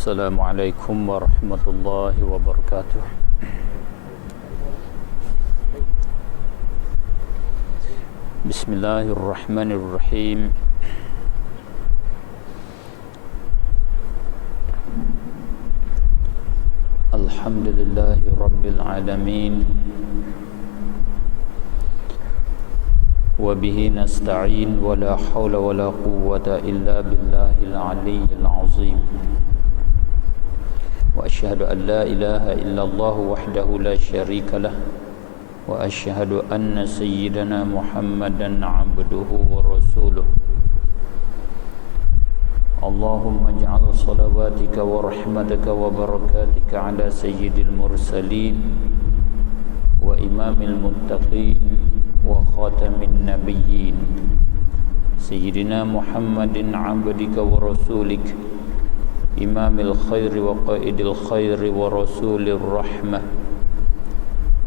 Assalamualaikum warahmatullahi wabarakatuh. Bismillahirrahmanirrahim. Alhamdulillahi rabbil alamin. Wabihi nasta'in wa la hawla wa la quwwata illa billahil aliyyil azim. Wa asyhadu an la ilaha illallah wahdahu la syarika lah. Wa asyhadu anna sayyidana Muhammadan abduhu wa rasuluh. Allahumma ij'al salawatika wa rahmataka wa barakatika ala sayyidil mursalin wa imamil muttaqin wa khatamin nabiyyin sayyidina Muhammadin abdika wa rasulik imamil khairi wa qaidil khairi wa rasulir rahmah.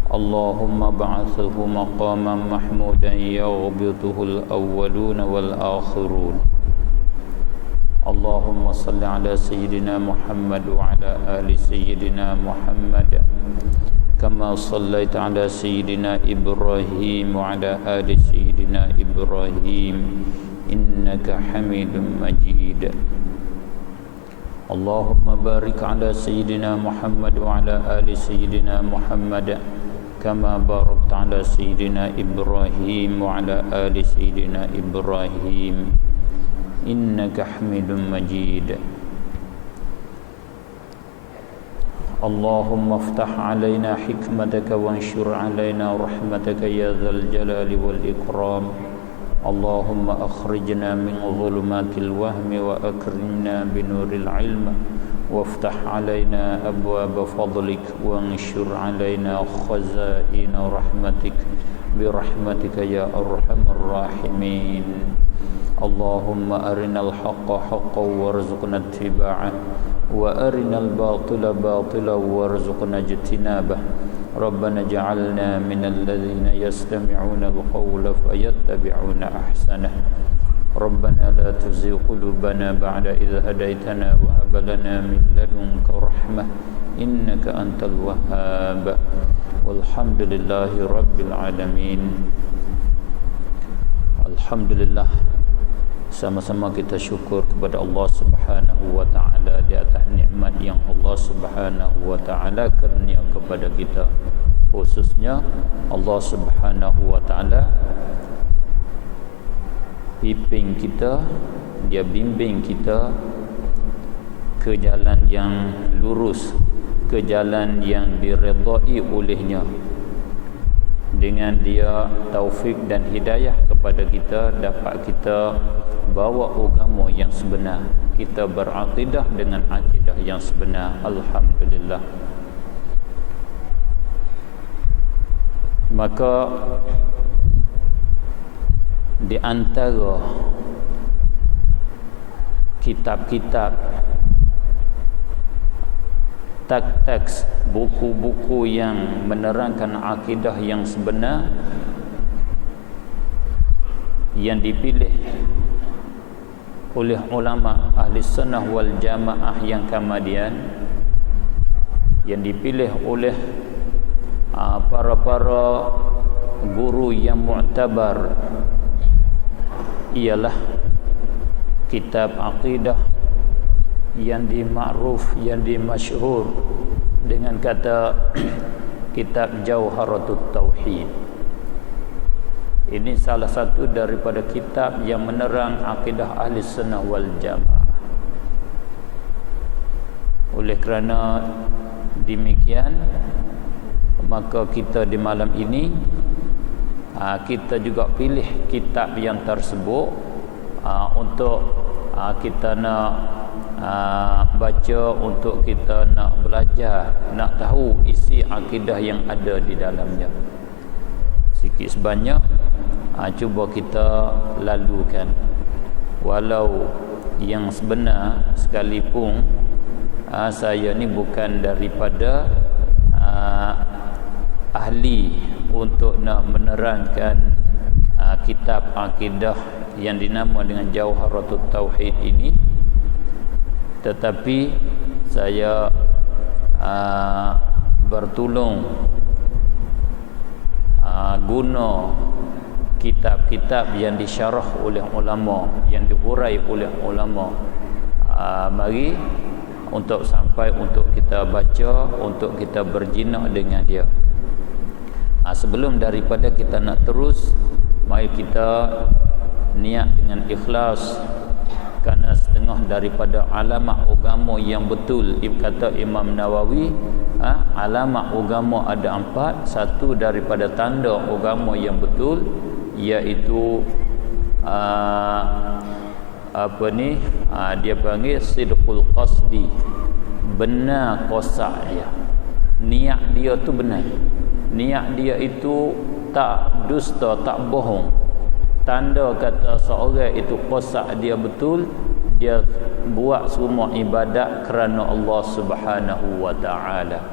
Allahumma ba'athuhu maqaman mahmudan yaghbituhul awwaluna wal akhirun. Allahumma salli ala sayyidina Muhammad wa ala ali sayyidina Muhammad kama sallaita ala sayyidina Ibrahim wa ala ali sayyidina Ibrahim innaka Hamidum Majid. Allahumma barik ala sayyidina Muhammad wa ala ali sayyidina Muhammad kama barakta ala sayyidina Ibrahim wa ala ali sayyidina Ibrahim innaka Hamidum Majid. Allahumma aftah alaina hikmataka wanshur alaina rahmataka ya dzal jalali wal ikram. Allahumma akhrijna min dhulumatil wahmi wa akrimna binuril ilm waftah alaina abwaaba fadlik wanshur alaina khazaina rahmatik birahmatika ya arhamar rahimin. Allahumma arinal haqqa haqqan warzuqna ittiba'ah wa arinal batila batilan warzuqna ijtinabah. Rabbana ja'alna minal ladzina yastami'una al-qawla fayattabi'una ahsanah. Rabbana la tuzigh qulubana ba'da idh hadaytana wa hab lana min ladunka rahmah innaka antal wahhab. Walhamdulillahi rabbil alamin. Alhamdulillah, sama-sama kita syukur kepada Allah Subhanahu wa taala di atas nikmat yang Allah Subhanahu wa taala kurnia kepada kita. Khususnya Allah Subhanahu wa taala pimpin kita, dia bimbing kita ke jalan yang lurus, ke jalan yang diredai olehnya. Dengan dia taufik dan hidayah kepada kita, dapat kita bawa agama yang sebenar, kita berakidah dengan akidah yang sebenar. Alhamdulillah. Maka di antara kitab-kitab, teks-teks, buku-buku yang menerangkan akidah yang sebenar yang dipilih oleh ulama ahli sunnah wal jamaah yang kemudian yang dipilih oleh para guru yang mu'tabar ialah kitab akidah yang dimakruf, yang dimasyhur dengan kata kitab Jauharatut Tauhid. Ini salah satu daripada kitab yang menerang akidah ahli sunnah wal jamaah. Oleh kerana demikian, maka kita di malam ini kita juga pilih kitab yang tersebut untuk kita nak baca, untuk kita nak belajar, nak tahu isi akidah yang ada di dalamnya. Sikit sebanyak cuba kita lalukan, walau yang sebenar sekalipun. Saya ni bukan daripada ahli untuk nak menerangkan kitab akidah yang dinamakan dengan Jauharatut Tauhid ini, tetapi saya bertolong guna kitab-kitab yang disyarah oleh ulama, yang dihurai oleh ulama. Mari untuk sampai untuk kita baca, untuk kita berjinak dengan dia. Sebelum daripada kita nak terus, mari kita niat dengan ikhlas, kerana setengah daripada alamat agama yang betul, kata Imam Nawawi, alamat agama ada 4. Satu daripada tanda agama yang betul, iaitu dia panggil sidqul qasdi, benar qasad dia, niat dia tu benar, niat dia itu tak dusta, tak bohong. Tanda kata seorang itu qasad dia betul, dia buat semua ibadat kerana Allah Subhanahu wa taala.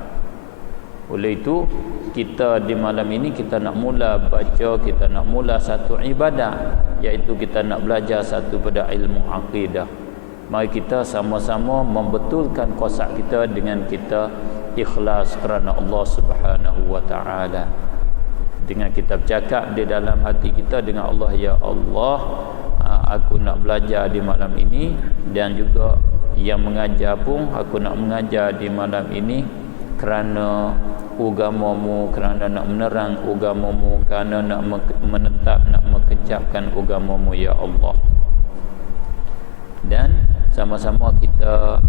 Oleh itu kita di malam ini kita nak mula baca, kita nak mula satu ibadat, iaitu kita nak belajar satu pada ilmu akidah. Mari kita sama-sama membetulkan qasad kita dengan kita ikhlas kerana Allah Subhanahu wa taala. Dengan kita bercakap di dalam hati kita dengan Allah, ya Allah, aku nak belajar di malam ini, dan juga yang mengajar pun aku nak mengajar di malam ini kerana agamamu, kerana nak menerang agamamu, kerana nak menetap, nak mengencapkan agamamu, ya Allah. Dan sama-sama kita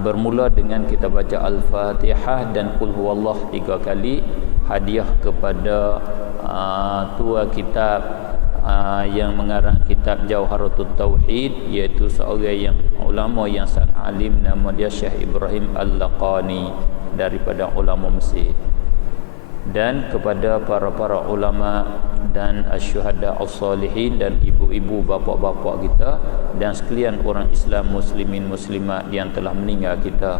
bermula dengan kita baca Al-Fatihah dan Qul Huwallah 3 kali, hadiah kepada tua kitab yang mengarang kitab Jauharatul Tauhid, iaitu seorang yang ulama yang sangat alim, nama dia Syekh Ibrahim Al-Laqani daripada ulama Mesir. Dan kepada para ulama dan asyuhada as-salihin dan ibu-ibu, bapa-bapa kita dan sekalian orang Islam, muslimin muslimat yang telah meninggal kita.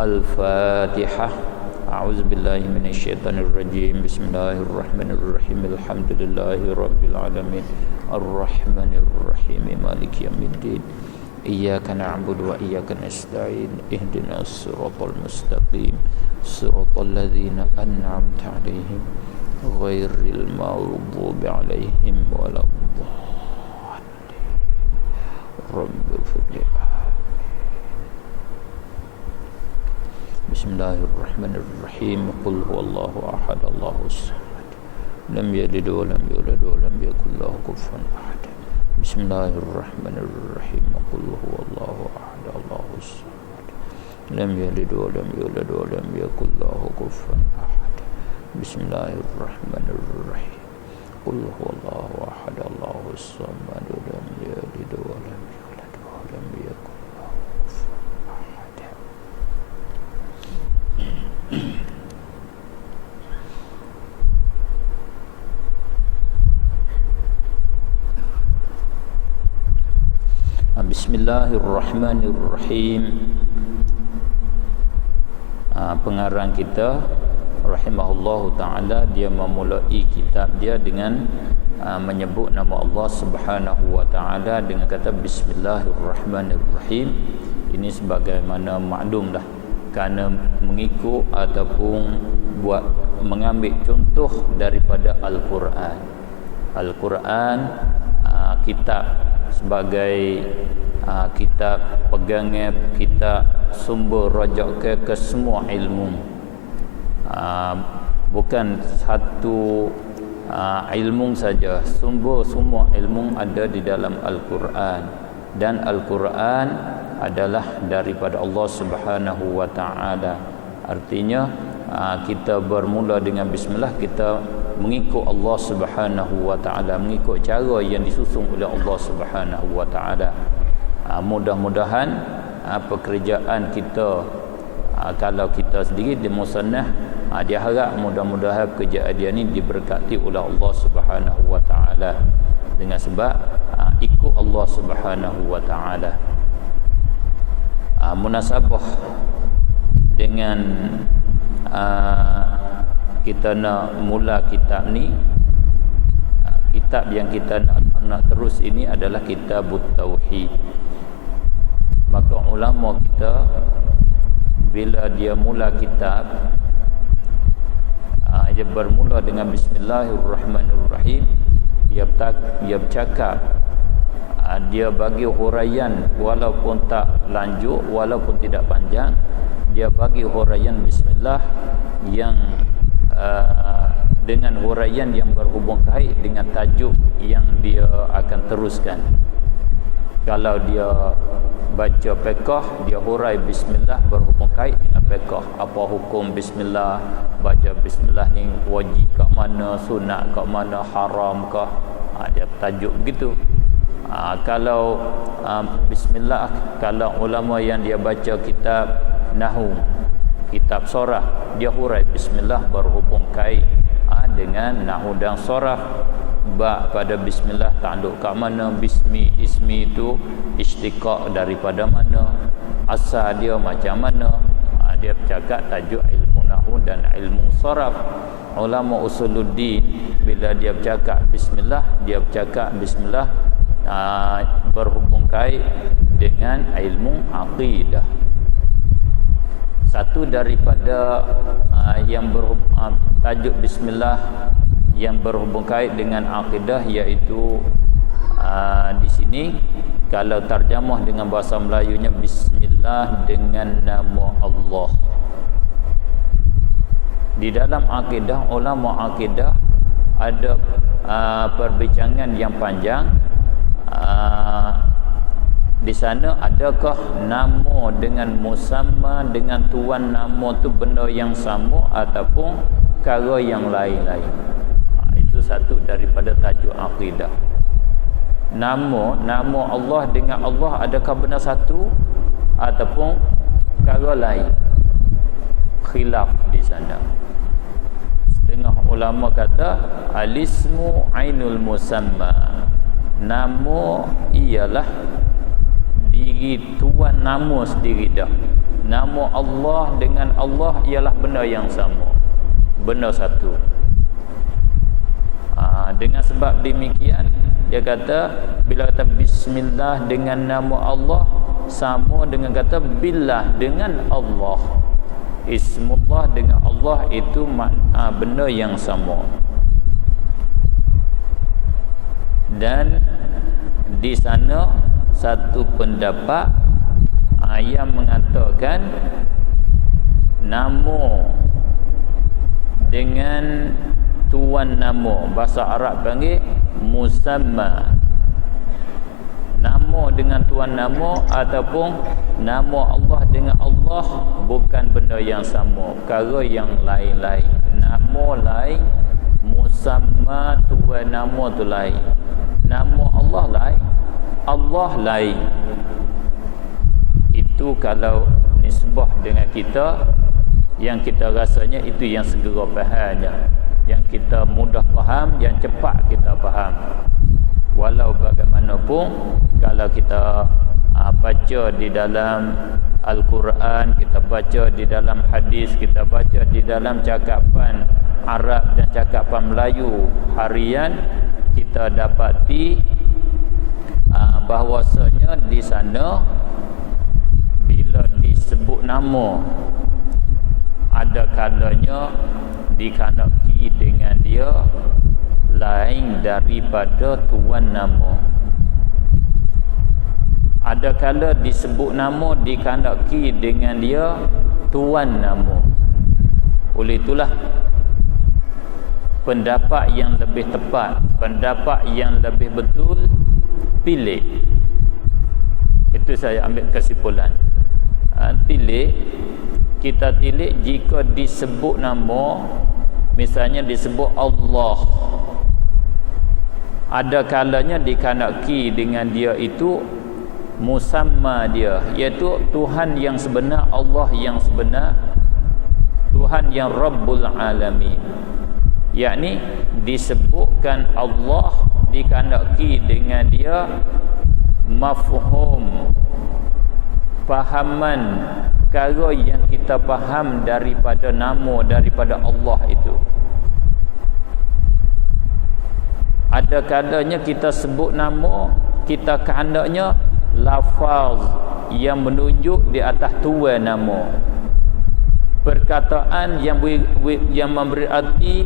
Al-Fatihah. A'udzubillahi minasyaitonirrajim. Bismillahirrahmanirrahim. Alhamdulillahirabbil alamin. Arrahmanirrahim. Maliki yaumiddin. Iyyaka na'budu wa iyyaka nasta'in. Ihdinas siratal mustaqim. Siratal ladzina an'amta 'alaihim ghairil maghdubi 'alaihim waladdallin. Rabbighfirli. Bismillahirrahmanirrahim. Qul huwallahu ahad, Allahus samad, lam yalid wa lam yulad wa lam yakul lahu kufuwan ahad. Bismillahirrahmanirrahim. Qul huwallahu ahad, Allahus samad, lam yalid wa lam yulad wa lam yakul lahu kufuwan ahad. Bismillahirrahmanirrahim. Qul huwallahu ahad, Allahus samad, lam yalid wa lam yulad wa lam yakul Bismillahirrahmanirrahim. Pengarang kita rahimahullahu ta'ala, dia memulai kitab dia dengan menyebut nama Allah Subhanahu wa ta'ala dengan kata Bismillahirrahmanirrahim. Ini sebagaimana maklumlah, kerana mengikut ataupun buat mengambil contoh daripada Al-Quran. Al-Quran kitab sebagai kitab pegangan, kitab sumber rajak ke semua ilmu, bukan satu ilmu saja, sumber semua ilmu ada di dalam Al-Quran. Dan Al-Quran adalah daripada Allah Subhanahu wa ta'ala. Artinya kita bermula dengan bismillah, kita mengikut Allah Subhanahu wa ta'ala, mengikut cara yang disusun oleh Allah Subhanahu wa ta'ala. Mudah-mudahan pekerjaan kita, kalau kita sendiri di musannaf, dia harap mudah-mudahan pekerjaan dia ni diberkati oleh Allah Subhanahu wa ta'ala dengan sebab ikut Allah Subhanahu wa ta'ala. Munasabah dengan kita nak mula kitab ni, kitab yang kita nak terus ini adalah Kitabut Tauhid. Maka ulama kita bila dia mula kitab, dia bermula dengan Bismillahirrahmanirrahim. Dia bercakap, dia bagi huraian walaupun tak lanjut, walaupun tidak panjang. Dia bagi huraian Bismillah yang dengan huraian yang berhubung kait dengan tajuk yang dia akan teruskan. Kalau dia baca fiqh, dia hurai Bismillah berhubung kait dengan fiqh. Apa hukum Bismillah? Baca Bismillah ni wajib kat mana, sunat kat mana, haram kah? Dia tajuk begitu. Kalau Bismillah, kalau ulama yang dia baca kitab Nahu, kitab Sorah, dia hurai Bismillah berhubung kait dengan Nahu dan Sorah. Ba pada Bismillah ta'alluq kat mana, bismi, ismi itu istiqaq daripada mana, asal dia macam mana. Dia bercakap tajuk ilmu Nahu dan ilmu Saraf. Ulama usuluddin bila dia bercakap Bismillah, dia bercakap Bismillah berhubung kait dengan ilmu aqidah. Satu daripada yang tajuk Bismillah yang berhubung kait dengan akidah, iaitu di sini kalau terjemah dengan bahasa Melayunya, Bismillah dengan nama Allah. Di dalam akidah, ulama akidah ada perbincangan yang panjang. Di sana adakah nama dengan musamma dengan tuan nama tu benda yang sama ataupun perkara yang lain-lain. Itu satu daripada tajuk akidah. Nama Allah dengan Allah adakah benar satu ataupun perkara lain? Khilaf di sana. Setengah ulama kata alismu ainul musamma. Nama ialah diri tuan nama sendiri dah. Nama Allah dengan Allah ialah benda yang sama, benda satu. Dengan sebab demikian, dia kata bila kata Bismillah dengan nama Allah sama dengan kata billah dengan Allah. Ismullah dengan Allah itu benda yang sama. Dan di sana satu pendapat yang mengatakan nama dengan tuan nama, bahasa Arab panggil musamma. Nama dengan tuan nama ataupun nama Allah dengan Allah bukan benda yang sama, perkara yang lain-lain. Nama lain, musamma tuan nama tu lain. Nama Allah lain, Allah lain. Itu kalau nisbah dengan kita, yang kita rasanya itu yang segera fahamnya, yang kita mudah faham, yang cepat kita faham. Walau bagaimanapun, kalau kita baca di dalam Al-Quran, kita baca di dalam hadis, kita baca di dalam cakapan Arab dan cakapan Melayu harian, kita dapati bahawasanya di sana bila disebut nama, ada kalanya dikanaki dengan dia lain daripada tuan nama. Ada kala disebut nama dikanaki dengan dia tuan nama. Oleh itulah pendapat yang lebih tepat, pendapat yang lebih betul, pilih. Itu saya ambil kesimpulan. Pilih, kita pilih jika disebut nama, misalnya disebut Allah, ada kalanya dikanaki dengan dia itu musamma dia, iaitu Tuhan yang sebenar, Allah yang sebenar, Tuhan yang Rabbul Alamin. Yakni disebutkan Allah, dikanaki dengan dia mafhum, fahaman perkara yang kita faham daripada nama, daripada Allah itu. Ada kalanya kita sebut nama, kita kehendaknya lafaz yang menunjuk di atas tuan nama. Perkataan yang memberi arti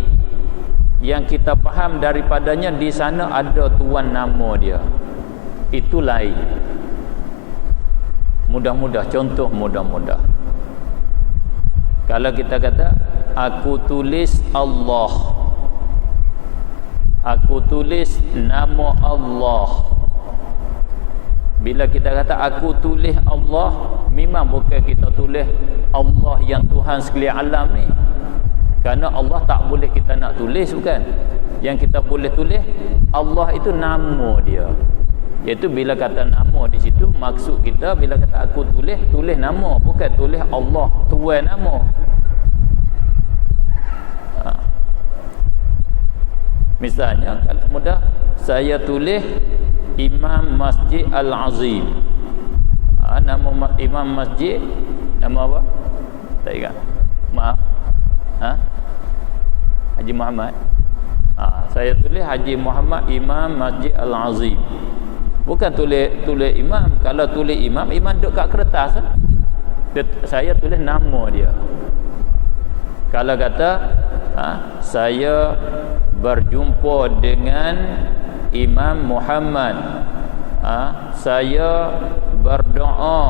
yang kita faham daripadanya di sana ada tuan nama dia. Itu lain. Mudah-mudah, contoh mudah-mudah. Kalau kita kata aku tulis Allah, aku tulis nama Allah. Bila kita kata aku tulis Allah, memang bukan kita tulis Allah yang Tuhan sekalian alam ni. Kerana Allah tak boleh kita nak tulis, bukan. Yang kita boleh tulis Allah itu nama dia. Iaitu bila kata nama di situ, maksud kita bila kata aku tulis nama, bukan tulis Allah tuan nama. Misalnya kalau mudah, saya tulis Imam Masjid Al-Azim. Nama Imam Masjid, nama apa? Tak ingat. Maaf. Haji Muhammad. Saya tulis Haji Muhammad Imam Masjid Al-Azim. Bukan tulis imam. Kalau tulis imam duduk kat kertas. Saya tulis nama dia. Kalau kata saya berjumpa dengan Imam Muhammad, saya berdoa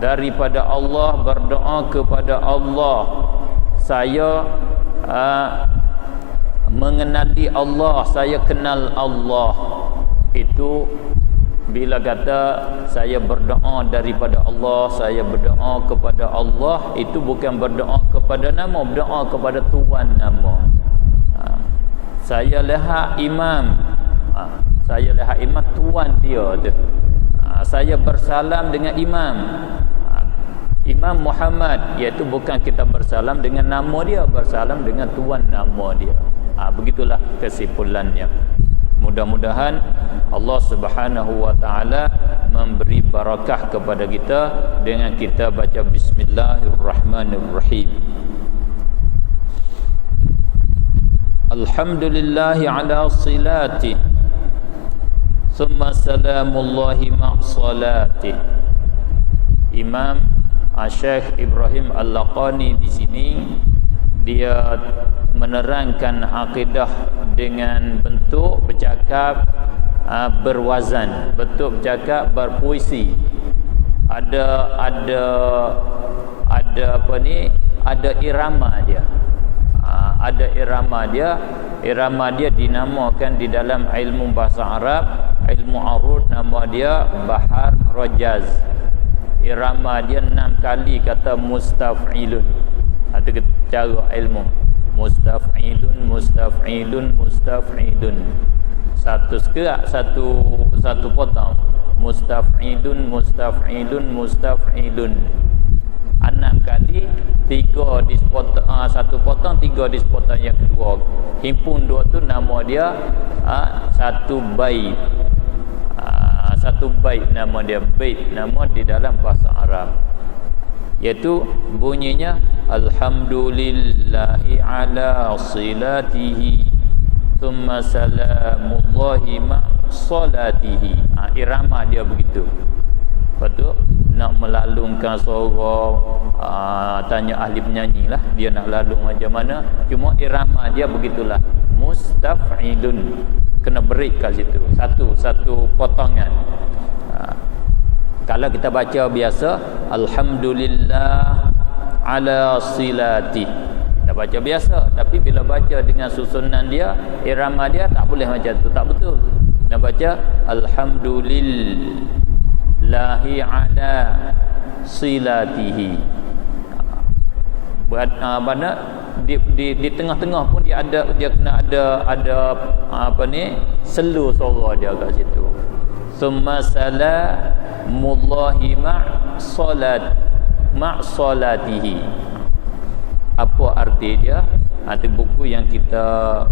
daripada Allah, berdoa kepada Allah, saya mengenali Allah, saya kenal Allah. Itu bila kata saya berdoa daripada Allah, saya berdoa kepada Allah, itu bukan berdoa kepada nama, berdoa kepada tuan nama. Saya lihat imam, saya lihat imam tuan dia tu. Saya bersalam dengan imam, Imam Muhammad, iaitu bukan kita bersalam dengan nama dia, bersalam dengan tuan nama dia. Begitulah kesimpulannya. Mudah-mudahan Allah Subhanahu wa taala memberi barakah kepada kita dengan kita baca bismillahirrahmanirrahim. Alhamdulillahi ala silati thumma salamullahi ma'salati. Imam Syekh Ibrahim Al-Laqani di sini dia menerangkan akidah dengan bentuk bercakap berwazan, bentuk bercakap berpuisi. Ada apa ni? Ada irama dia. Ada irama dia. Irama dia dinamakan di dalam ilmu bahasa Arab, ilmu arud, nama dia Bahar Rajaz. Irama dia 6 kali kata mustaf'ilun. Itu cara ilmu. Mustaf'ilun, mustaf'ilun, mustaf'ilun. Satu sekerak, satu potong. Mustaf'ilun, mustaf'ilun, mustaf'ilun. 6 kali, 3 di sepotong, satu potong, 3 di sepotong yang kedua. Himpun 2 tu nama dia satu bait. Satu bait nama dia, bait nama di dalam bahasa Arab. Iaitu bunyinya alhamdulillahi ala silatihi thumma salamullahi ma salatihi. Irama dia begitu. Lepas tu nak melalungkan suara, tanya ahli penyanyi lah, dia nak lalung macam mana. Cuma irama dia begitulah, mustaf'ilun, kena break kat situ, satu potongan. Kalau kita baca biasa alhamdulillah ala silati, kita baca biasa. Tapi bila baca dengan susunan dia, irama dia tak boleh macam tu, tak betul. Nak baca alhamdulillahi ala silatihi. Mana di tengah-tengah pun dia kena ada apa ni, selu suara dia kat situ. Summa salamullahi ma'salatihi. Apa arti dia? Arti buku yang kita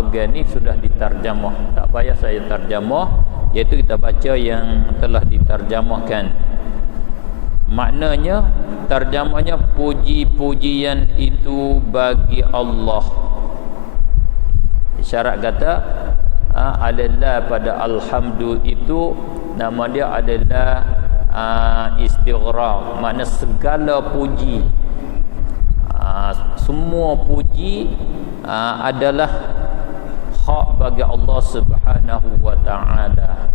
pegang ni sudah ditarjamah, tak payah saya tarjamah, iaitu kita baca yang telah ditarjamahkan. Maknanya, tarjamahnya puji-pujian itu bagi Allah. Isyarat kata adalah pada alhamdu itu nama dia adalah istighraq, makna segala puji, semua puji adalah hak bagi Allah Subhanahu wa taala,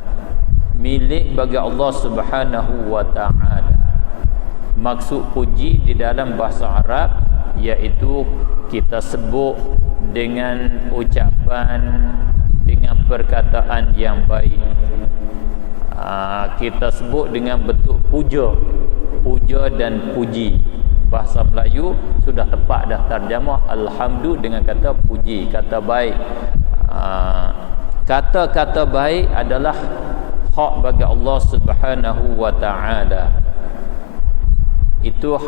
milik bagi Allah Subhanahu wa taala. Maksud puji di dalam bahasa Arab iaitu kita sebut dengan ucapan, dengan perkataan yang baik. Kita sebut dengan bentuk puja dan puji. Bahasa Melayu sudah tepat dah terjemah alhamdulillah dengan kata puji, kata baik. Kata-kata baik adalah hak bagi Allah Subhanahu wa taala. Itu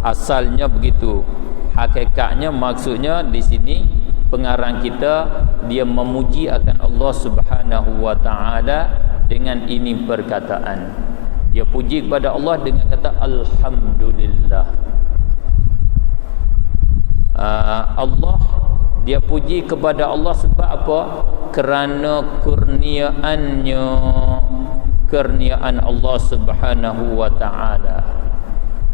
asalnya begitu. Hakikatnya, maksudnya di sini pengarang kita dia memuji akan Allah Subhanahu wa taala dengan ini perkataan. Dia puji kepada Allah dengan kata alhamdulillah. Allah, dia puji kepada Allah sebab apa? Kerana kurniaan Allah Subhanahu wa taala,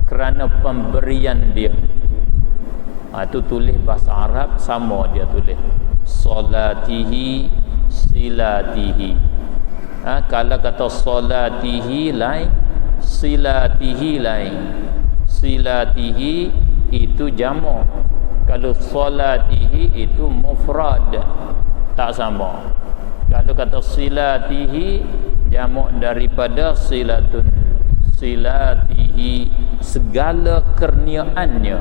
kerana pemberian dia. Itu tulis bahasa Arab sama, dia tulis salatihi silatihi. Kalau kata salatihi lain, silatihi lain. Silatihi itu jamak, kalau salatihi itu mufrad, tak sama. Kalau kata silatihi jamak daripada silatun. Silatihi segala kurniaannya,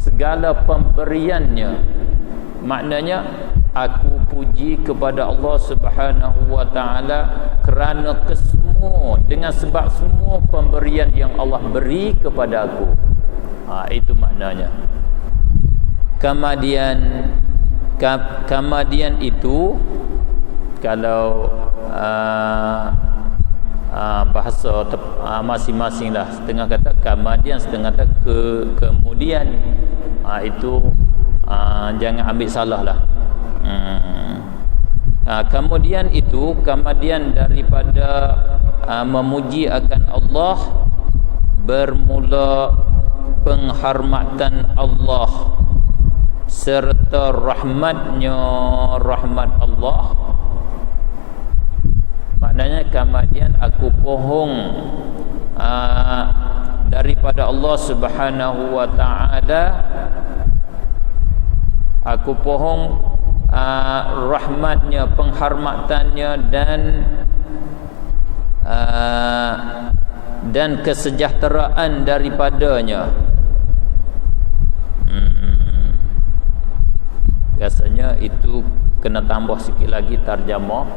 segala pemberiannya. Maknanya aku puji kepada Allah Subhanahu wa taala kerana kesemua, dengan sebab semua pemberian yang Allah beri kepada aku. Itu maknanya. Kemudian itu kalau bahasa masing-masing lah, setengah kata kemudian, setengah kata kemudian. Itu jangan ambil salah lah. Kemudian itu, kemudian daripada memuji akan Allah, bermula penghormatan Allah serta rahmatnya, rahmat Allah. Maknanya kemudian aku pohon daripada Allah Subhanahu wa taala, aku pohon rahmatnya, penghormatannya dan kesejahteraan daripadanya. Biasanya itu kena tambah sikit lagi terjemah,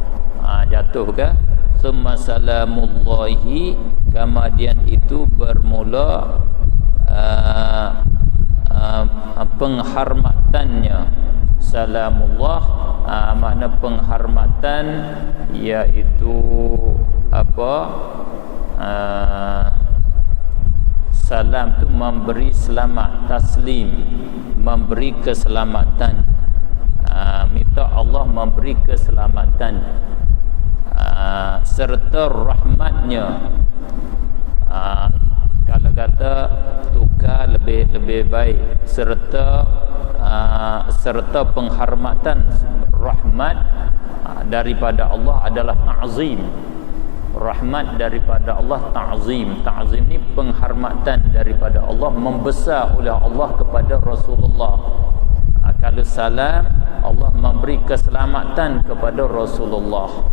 jatuh ke summa salamullahi, kemudian itu bermula penghormatannya. Salamullah, makna penghormatan iaitu apa? Salam tu memberi selamat, taslim, memberi keselamatan. Minta Allah memberi keselamatan, serta rahmatnya. Kalau kata tukar lebih baik, serta penghormatan, rahmat daripada Allah adalah ta'zim. Rahmat daripada Allah ta'zim. Ta'zim ni penghormatan daripada Allah, membesar oleh Allah kepada Rasulullah. Kalau salam, Allah memberi keselamatan kepada Rasulullah.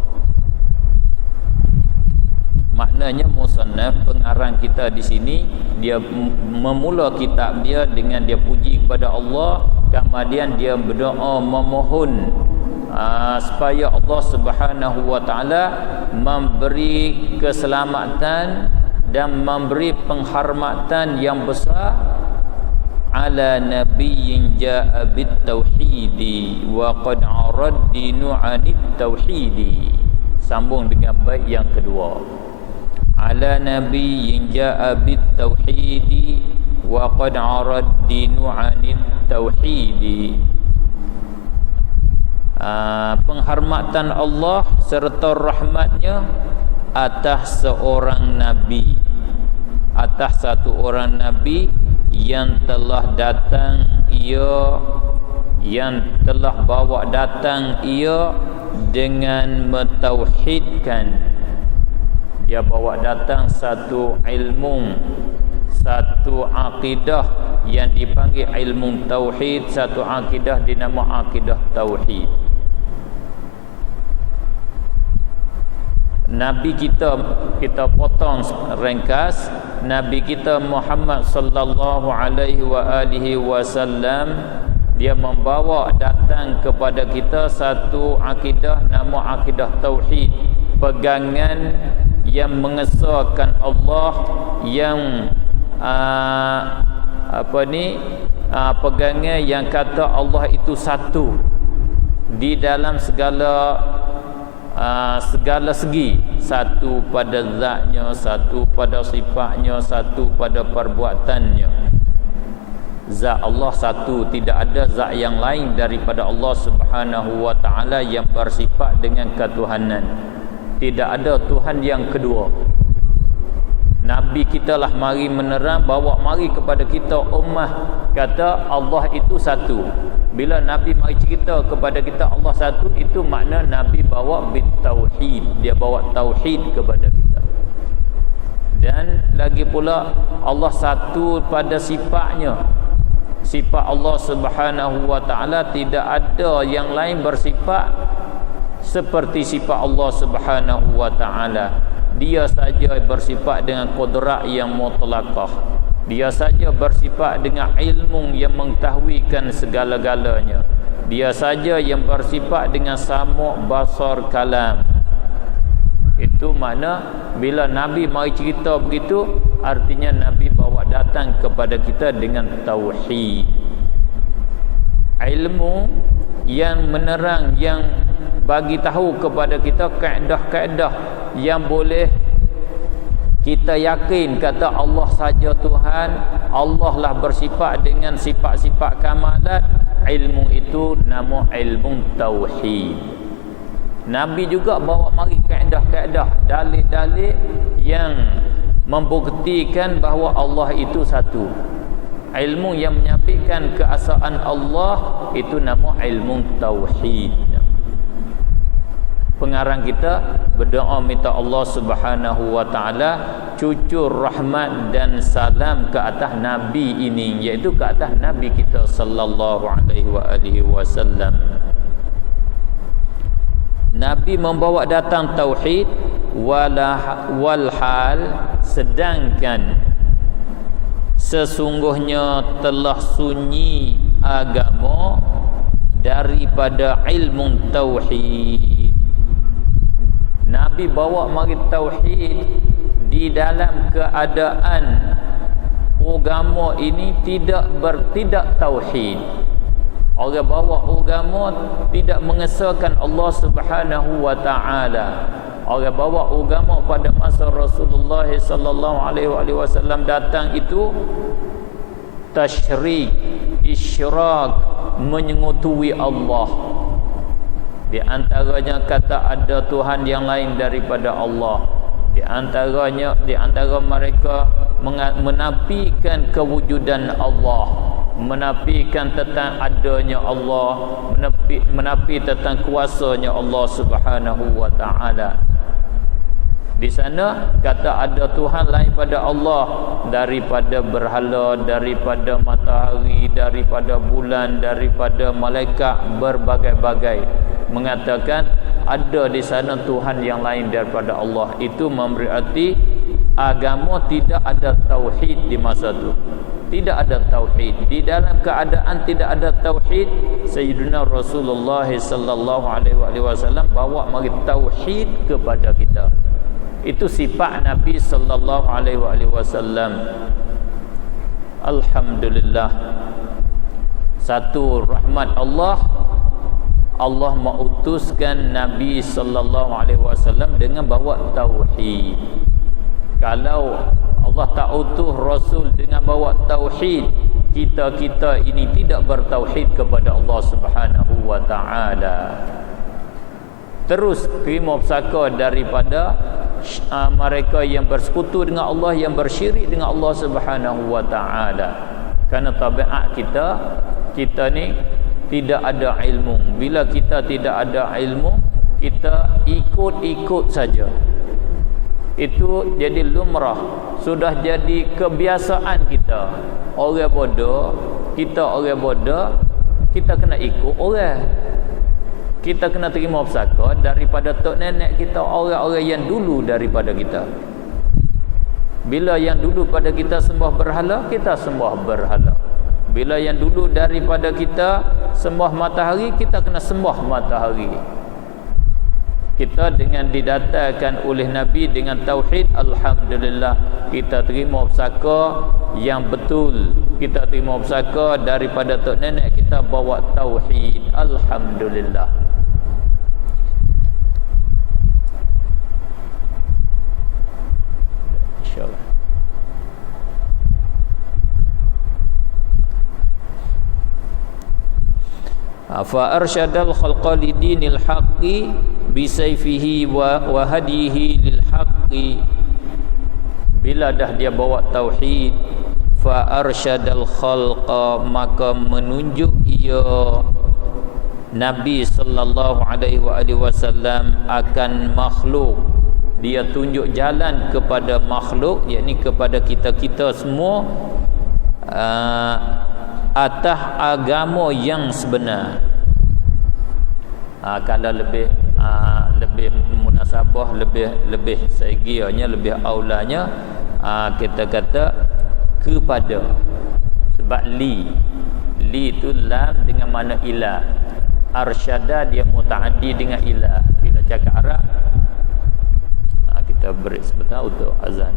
Maknanya musannaf, pengarang kita di sini, dia memula kitab dia dengan dia puji kepada Allah, kemudian dia berdoa memohon supaya Allah Subhanahu wa taala memberi keselamatan dan memberi penghormatan yang besar ala nabiyyin jaa bit tauhidi wa qad arad dinu anit tauhidi. Sambung dengan bait yang kedua, ala nabiyyin jaa bit tauhidi wa qad arad dinu anit tauhidi. Penghormatan Allah serta rahmatnya atas seorang nabi, atas satu orang nabi yang telah datang ia, yang telah bawa datang ia dengan mentauhidkan. Dia bawa datang satu ilmu, satu akidah yang dipanggil ilmu tauhid, satu akidah dinama akidah tauhid. Nabi kita potong ringkas, Nabi kita Muhammad sallallahu alaihi wa alihi wasallam, dia membawa datang kepada kita satu akidah nama akidah tauhid, pegangan yang mengesahkan Allah, yang pegangan yang kata Allah itu satu di dalam segala segi, satu pada zatnya, satu pada sifatnya, satu pada perbuatannya. Zat Allah satu, tidak ada zat yang lain daripada Allah Subhanahu wa taala yang bersifat dengan ketuhanan. Tidak ada Tuhan yang kedua. Nabi kita lah mari menerang, bawa mari kepada kita ummah, kata Allah itu satu. Bila Nabi mari cerita kepada kita Allah satu, itu makna Nabi bawa bitauhid, dia bawa tauhid kepada kita. Dan lagi pula Allah satu pada sifatnya. Sifat Allah Subhanahu wa taala tidak ada yang lain bersifat seperti sifat Allah Subhanahu wa taala. Dia saja bersifat dengan qudrat yang mutlaqah. Dia saja bersifat dengan ilmu yang mengetahuikan segala-galanya. Dia saja yang bersifat dengan sama' basar kalam. Itu makna bila Nabi mari cerita begitu, artinya Nabi bawa datang kepada kita dengan tauhid. Ilmu yang menerang, yang bagi tahu kepada kita kaedah-kaedah yang boleh kita yakin kata Allah saja Tuhan, Allah lah bersifat dengan sifat-sifat kamalat. Ilmu itu nama ilmu tauhid. Nabi juga bawa mari kaedah-kaedah, dalil-dalil yang membuktikan bahawa Allah itu satu. Ilmu yang menyampaikan keesaan Allah itu nama ilmu tauhid. Pengarang kita berdoa minta Allah Subhanahu wa taala cucur rahmat dan salam ke atas nabi ini, iaitu ke atas nabi kita sallallahu alaihi wa alihi wasallam. Nabi membawa datang tauhid walhal, sedangkan sesungguhnya telah sunyi agama daripada ilmu tauhid. Nabi bawa mari tauhid di dalam keadaan agama ini tidak tauhid. Orang bawa agama tidak mengesahkan Allah Subhanahu wa taala. Orang bawa agama pada masa Rasulullah sallallahu alaihi wasallam datang itu tasyrik, isyrak, menyekutui Allah. Di antaranya kata ada Tuhan yang lain daripada Allah. Di antara mereka menafikan kewujudan Allah, menafikan tentang adanya Allah, menafi tentang kuasanya Allah Subhanahu wa taala. Di sana kata ada Tuhan lain pada Allah, daripada berhala, daripada matahari, daripada bulan, daripada malaikat berbagai-bagai. Mengatakan ada di sana Tuhan yang lain daripada Allah. Itu berarti agama tidak ada tauhid di masa itu. Tidak ada tauhid. Di dalam keadaan tidak ada tauhid, Sayyidina Rasulullah sallallahu alaihi wasallam bawa mari tauhid kepada kita. Itu sifat Nabi sallallahu alaihi wasallam. Alhamdulillah. Satu rahmat Allah mengutuskan Nabi sallallahu alaihi wasallam dengan bawa tauhid. Kalau Allah tak utus Rasul dengan bawa tauhid, kita ini tidak bertauhid kepada Allah Subhanahu wa taala. Terus terima pesaka daripada mereka yang bersekutu dengan Allah, yang bersyirik dengan Allah Subhanahu wa taala. Kerana tabiat kita ni tidak ada ilmu. Bila kita tidak ada ilmu, kita ikut-ikut saja. Itu jadi lumrah, sudah jadi kebiasaan kita. Orang bodoh, kita kena ikut orang. Kita kena terima pusaka daripada tok nenek kita, orang-orang yang dulu daripada kita. Bila yang dulu pada kita sembah berhala, kita sembah berhala. Bila yang dulu daripada kita sembah matahari, kita kena sembah matahari. Kita dengan didatangkan oleh Nabi dengan tauhid, alhamdulillah kita terima pusaka yang betul. Kita terima pusaka daripada tok nenek kita bawa tauhid, alhamdulillah. InsyaAllah. Fa arsyadal khalqa lidinil haqqi bisayfihi wa hadihi lil haqqi. Bila dah dia bawa tauhid, fa arsyadal khalqa, maka menunjuk ia Nabi sallallahu alaihi wasallam akan makhluk. Dia tunjuk jalan kepada makhluk, yakni kepada kita-kita semua, atas agama yang sebenar. Kalau lebih munasabah, lebih segianya, lebih aulanya, kita kata kepada. Sebab li itu lam dengan makna ila. Arsyada dia mutaaddi dengan ila. Bila cakap Arab, kita break sebentar untuk azan.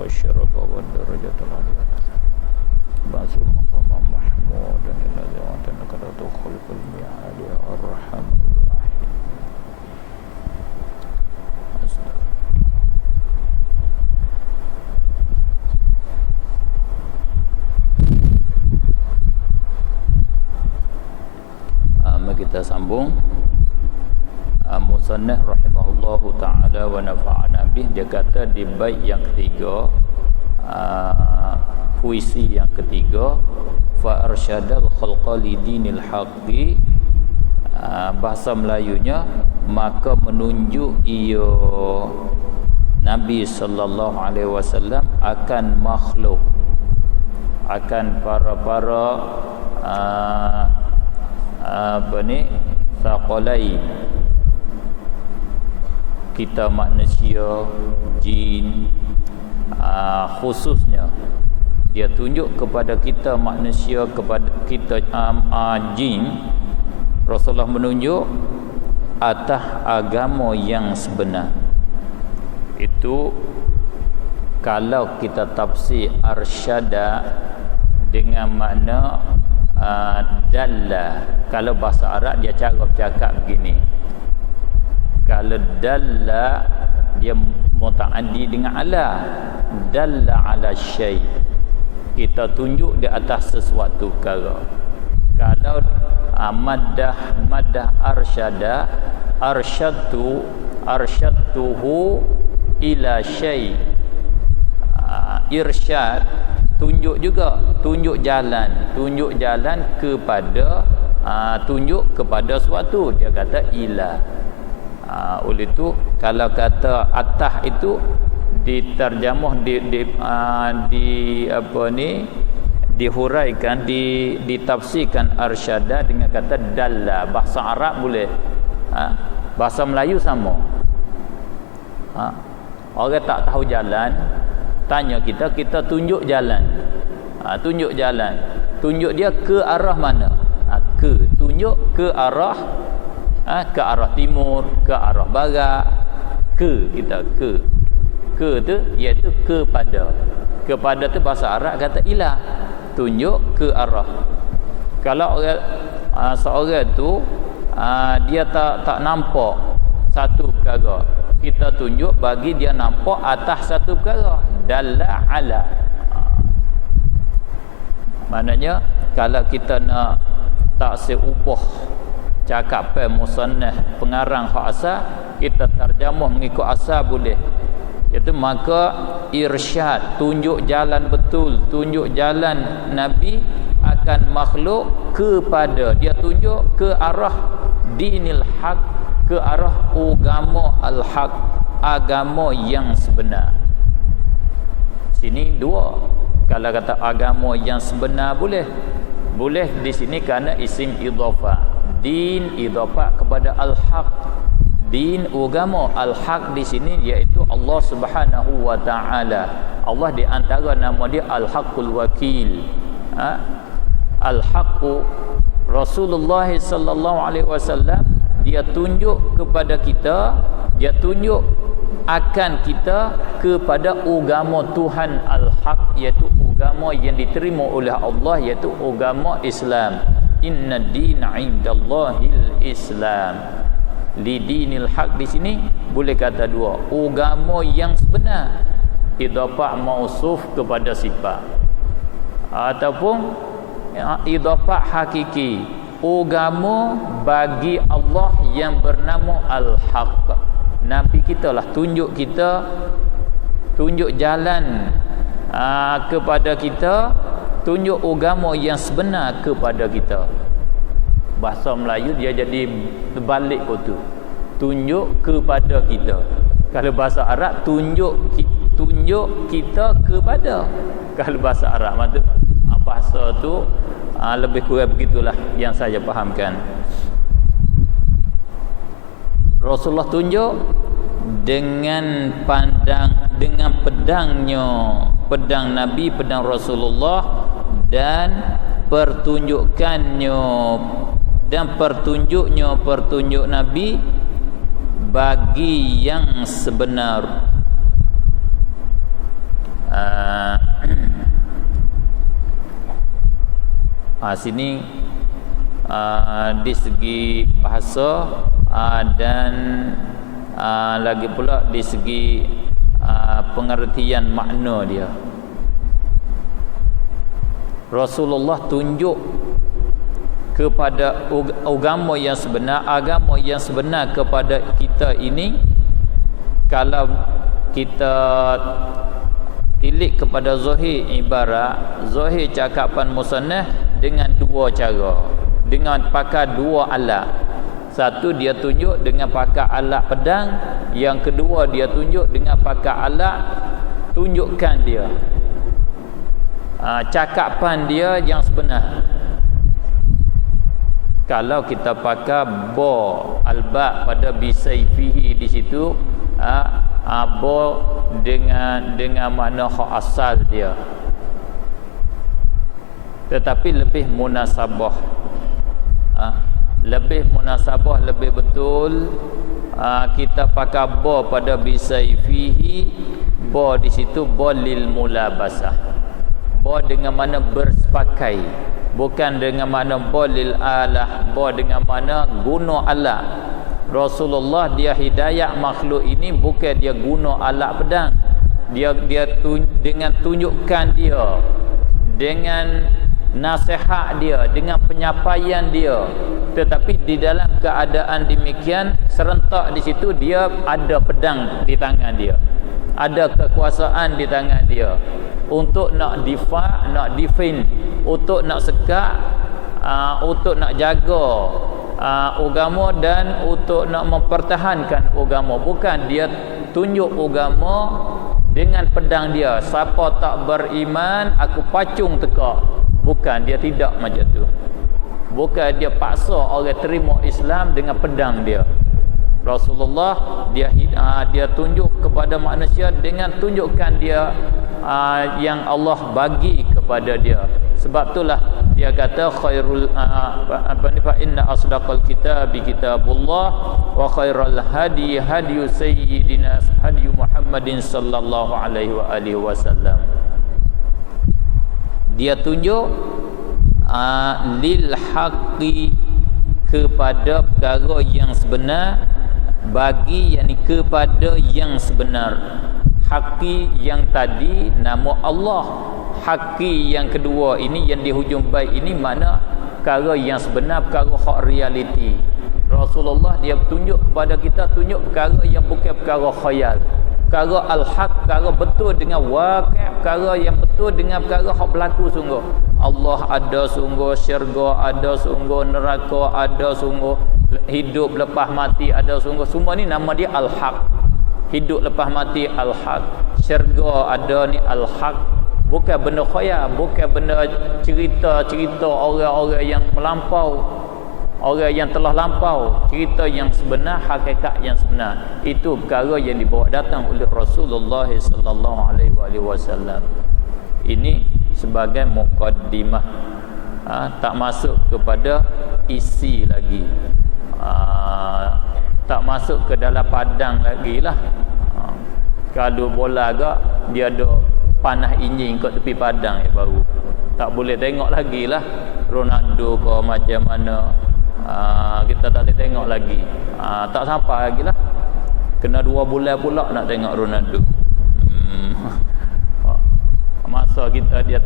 والشرف والدرجة العليا بعث المقام محمود الذي وعدتك لا تخلف الميعاد يا أرحم الراحمين. Kita sambung. Musannaf rahimahullahu ta'ala wa nafa'ana bih, dia kata di bait yang ketiga, puisi yang ketiga, fa arsyadal khalqa lidinil haqqi, bahasa Melayunya, maka menunjuk ia Nabi sallallahu alaihi wasallam akan makhluk, akan para saqalai, kita manusia, jin, khususnya dia tunjuk kepada kita manusia, kepada kita jin. Rasulullah menunjuk atas agama yang sebenar. Itu kalau kita tafsir arsyada dengan makna dalla. Kalau bahasa Arab dia cara bercakap begini. Kalau dalla dia mutaaddi dengan ala. Dalla ala syai', kita tunjuk di atas sesuatu perkara. Kalau maddah arsyada, arsyadtuhu ila syai', irsyad tunjuk juga, tunjuk jalan kepada tunjuk kepada suatu, dia kata ila. Oleh itu kalau kata atah itu diterjemah dihuraikan, ditafsirkan arsyada dengan kata dalla. Bahasa Arab boleh, bahasa Melayu sama. Orang tak tahu jalan, tanya kita tunjuk jalan. Tunjuk jalan, tunjuk dia ke arah mana? Tunjuk ke arah timur, ke arah barat. Kita ke tu iaitu kepada tu bahasa Arab kata ilah, tunjuk ke arah. Kalau orang seorang tu dia tak nampak satu perkara, kita tunjuk bagi dia nampak atas satu perkara. Dalla ala. Maknanya kalau kita nak taksir ubah cakapan musannaf pengarang hak asal, kita terjemah mengikut asal boleh. Iaitu maka irsyad, tunjuk jalan betul, tunjuk jalan Nabi akan makhluk kepada, dia tunjuk ke arah dinil haq, ke arah agama al-haq, agama yang sebenar. Sini dua. Kalau kata agama yang sebenar boleh. Boleh di sini kerana isim idhafah. Din idhafah kepada al-haq. Din agama al-haq di sini iaitu Allah Subhanahu wa taala. Allah di antara nama dia Al-Haqqul Wakil. Al-Haqqu Rasulullah sallallahu alaihi wasallam, dia tunjuk kepada kita, dia tunjuk akan kita kepada agama Tuhan al-haq, iaitu agama yang diterima oleh Allah, iaitu agama Islam. Inna dina indallahil Islam. Li dinil haq di sini boleh kata dua, agama yang sebenar, idhafah mausuf kepada sifat, ataupun idhafah hakiki, agama bagi Allah yang bernama al-haq. Nabi kita lah tunjuk kita, tunjuk jalan kepada kita, tunjuk agama yang sebenar kepada kita. Bahasa Melayu dia jadi terbalik tu, tunjuk kepada kita. Kalau bahasa Arab tunjuk kita kepada. Kalau bahasa Arab maksud bahasa tu lebih kurang begitulah yang saya fahamkan. Rasulullah tunjuk dengan pedangnya, pedang Nabi, pedang Rasulullah, dan pertunjukannya dan pertunjuk Nabi bagi yang sebenar. Sini di segi bahasa dan lagi pula di segi pengertian makna dia. Rasulullah tunjuk kepada agama yang sebenar, agama yang sebenar kepada kita ini. Kalau kita tilik kepada zahir ibarat, zahir cakapan musannaf dengan dua cara, dengan pakai dua alat. Satu dia tunjuk dengan pakai alat pedang, yang kedua dia tunjuk dengan pakai alat tunjukkan dia, cakapan dia yang sebenar. Kalau kita pakai ba alba pada bisayfihi di situ, ba dengan makna hak asal dia, tetapi lebih munasabah, lebih betul kita pakai ba pada bisayfihi. Ba di situ ba lil mulabasah, ba dengan mana bersepakai, bukan dengan mana ba lil alah, ba dengan mana guna alat. Rasulullah dia hidayah makhluk ini bukan dia guna alat pedang, dia dengan tunjukkan dia, dengan nasihat dia, dengan penyampaian dia. Tetapi di dalam keadaan demikian, serentak di situ dia ada pedang di tangan dia, ada kekuasaan di tangan dia untuk nak difa', nak defend, untuk nak sekat, untuk nak jaga agama dan untuk nak mempertahankan agama. Bukan dia tunjuk agama dengan pedang dia. Siapa tak beriman aku pacung tekak. Bukan, dia tidak macam tu. Bukan dia paksa orang terima Islam dengan pedang dia. Rasulullah dia tunjuk kepada manusia dengan tunjukkan dia yang Allah bagi kepada dia. Sebab itulah dia kata khairul fa inna asdaqal kitabi kitabullah wa khairul hadi hadi sayyidina hadi Muhammadin sallallahu alaihi wa alihi wasallam. Dia tunjuk lil haqqi, kepada perkara yang sebenar, bagi yakni kepada yang sebenar. Haki yang tadi nama Allah. Haki yang kedua ini yang di hujung bait ini makna perkara yang sebenar, perkara hak realiti. Rasulullah dia tunjuk kepada kita, tunjuk perkara yang bukan perkara khayal. Perkara al-haq, perkara betul dengan waqi', perkara yang betul dengan perkara hak berlaku sungguh. Allah ada sungguh, syurga ada sungguh, neraka ada sungguh, hidup lepas mati ada sungguh. Semua ni nama dia al-haq. Hidup lepas mati al-haq. Syurga ada ni al-haq. Bukan benda khayal, bukan benda cerita-cerita orang-orang yang melampau, orang yang telah lampau. Cerita yang sebenar, hakikat yang sebenar, itu perkara yang dibawa datang oleh Rasulullah sallallahu alaihi wasallam. Ini sebagai muqaddimah, tak masuk kepada isi lagi, tak masuk ke dalam padang lagi lah. Kalau bola agak dia ada panah injing kat tepi padang baru tak boleh tengok lagi lah Ronaldo ke macam mana. Kita tak boleh tengok lagi, tak sampai lagi lah. Kena 2 bulan pula nak tengok Ronaldo. Masa kita dia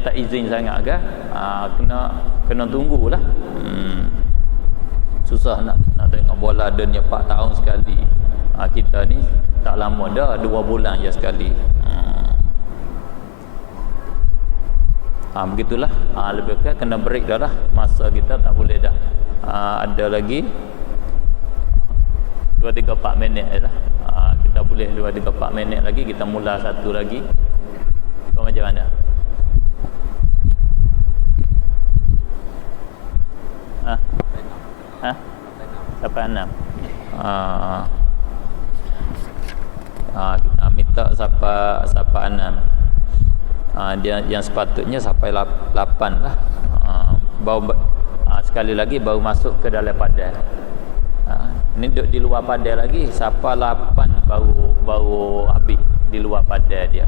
tak izin sangat ke, kena tunggulah. Susah nak tengok bola dunia 4 tahun sekali. Kita ni tak lama dah, 2 bulan je sekali. Begitulah, lebih kurang kena break dah lah. Masa kita tak boleh dah. Ada lagi 2-3-4 minit dah. Kita boleh 2-3-4 minit lagi, kita mula satu lagi. Kau macam mana? Sampai 6. Minta sampai 6. Dia yang sepatutnya sampai 8 lah. Sekali lagi baru masuk ke dalam padang. Ini duduk di luar padang lagi, sampai 8 baru habis di luar padang dia.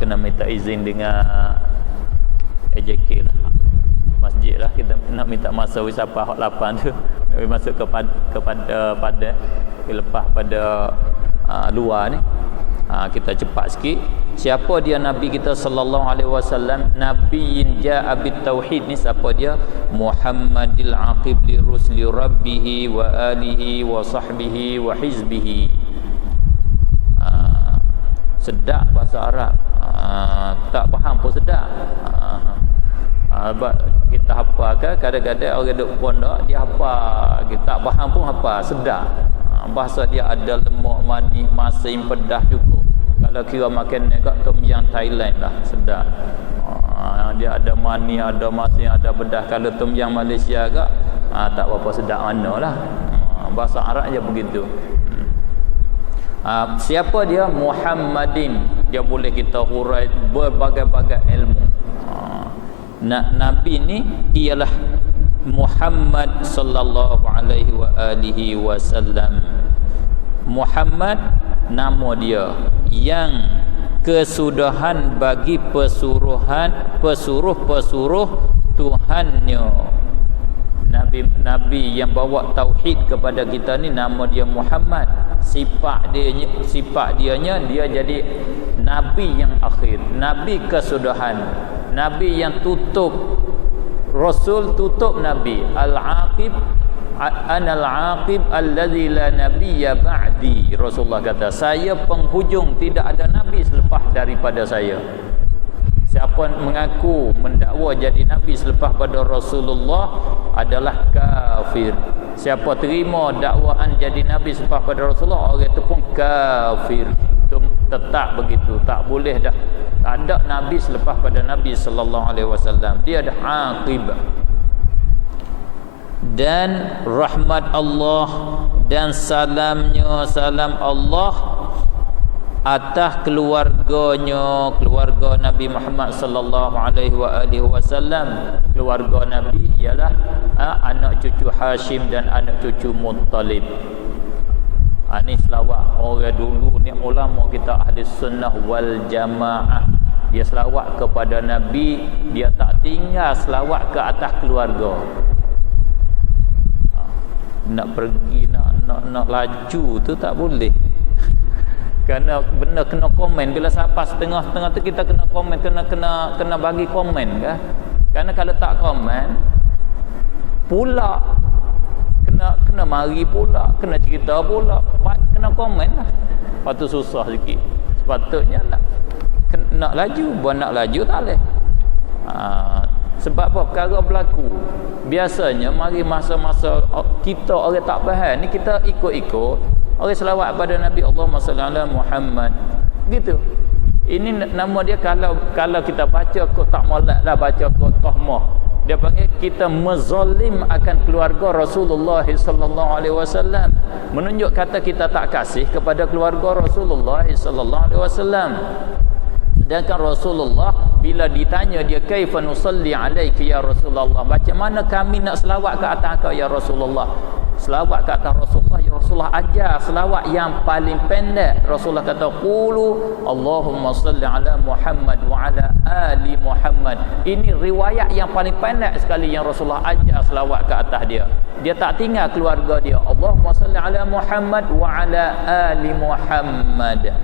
Kena minta izin dengan AJK lah, masjid lah. Kita nak minta masa sampai 8 tu, masuk kepada padang, lepas pada luar ni. Kita cepat sikit. Siapa dia Nabi kita sallallahu alaihi wasallam? Nabiyyin ja'a bit tauhid ni siapa dia? Muhammadil aqib li rusli rabbih wa alihi wa sahbihi wa hizbihi. Sedap bahasa Arab. Tak faham pun sedap. Kita hafal kan, kadang-kadang orang duduk pondok dia hafal, kita tak faham pun hafal, sedap. Bahasa dia ada lemak, manis, masin, pedas juga. Kalau kira makan kat tom yang Thailand lah, sedap. Dia ada manis, ada masin, ada pedas. Kalau tom yang Malaysia agak tak berapa sedap mana lah. Bahasa Arab je begitu. Siapa dia? Muhammadin. Dia boleh kita hurai berbagai-bagai ilmu. Nabi ni ialah Muhammad sallallahu alaihi wa alihi wasallam. Muhammad nama dia yang kesudahan bagi pesuruh-pesuruh Tuhannya. Nabi yang bawa tauhid kepada kita ni nama dia Muhammad. Sifat dianya dia jadi nabi yang akhir, nabi kesudahan, nabi yang tutup. Rasul tutup Nabi. Al-Aqib, Anal Aqib allazi la nabiyya ba'di. Rasulullah kata, saya penghujung, tidak ada nabi selepas daripada saya. Siapa mengaku mendakwa jadi nabi selepas pada Rasulullah adalah kafir. Siapa terima dakwaan jadi nabi selepas pada Rasulullah, orang itu pun kafir. Itu tetap begitu, tak boleh dah. Tak ada nabi selepas pada Nabi sallallahu alaihi wasallam. Dia ada aqib. Dan rahmat Allah dan salam Allah atas keluarganya, keluarga Nabi Muhammad sallallahu alaihi wasallam. Keluarga Nabi ialah anak cucu Hashim dan anak cucu Muttalib. Ini selawat orang dulu ni, ulama kita ahli sunnah wal jamaah. Dia selawat kepada Nabi, dia tak tinggal selawat ke atas keluarga. nak pergi nak laju tu tak boleh. Kerana benda kena komen. Bila sampai setengah-setengah tu kita kena komen, kena bagi komen kan. Kerana kalau tak komen pula kena mari pula, kena cerita pula, kena komen lah. Lepas tu susah sikit. Sepatutnya nak laju, buat nak laju tak boleh. Sebab apa? Perkara berlaku. Biasanya mari masa-masa kita orang tak faham ni, kita ikut-ikut orang selawat pada Nabi Allahumma salli ala Muhammad. Gitu. Ini nama dia kalau kita baca kok tak molek lah, baca kok tahmah. Dia panggil kita mezalim akan keluarga Rasulullah sallallahu alaihi wasallam. Menunjuk kata kita tak kasih kepada keluarga Rasulullah sallallahu alaihi wasallam. Sedangkan Rasulullah bila ditanya dia kaifa nusalli alaiki ya Rasulullah, macam mana kami nak selawat ke atas kau ya Rasulullah? Selawat ke atas Rasulullah, ya Rasulullah ajar selawat yang paling pendek. Rasulullah kata qulu Allahumma salli ala Muhammad wa ala ali Muhammad. Ini riwayat yang paling pendek sekali yang Rasulullah ajar selawat ke atas dia. Dia tak tinggal keluarga dia. Allahumma salli ala Muhammad wa ala ali Muhammad.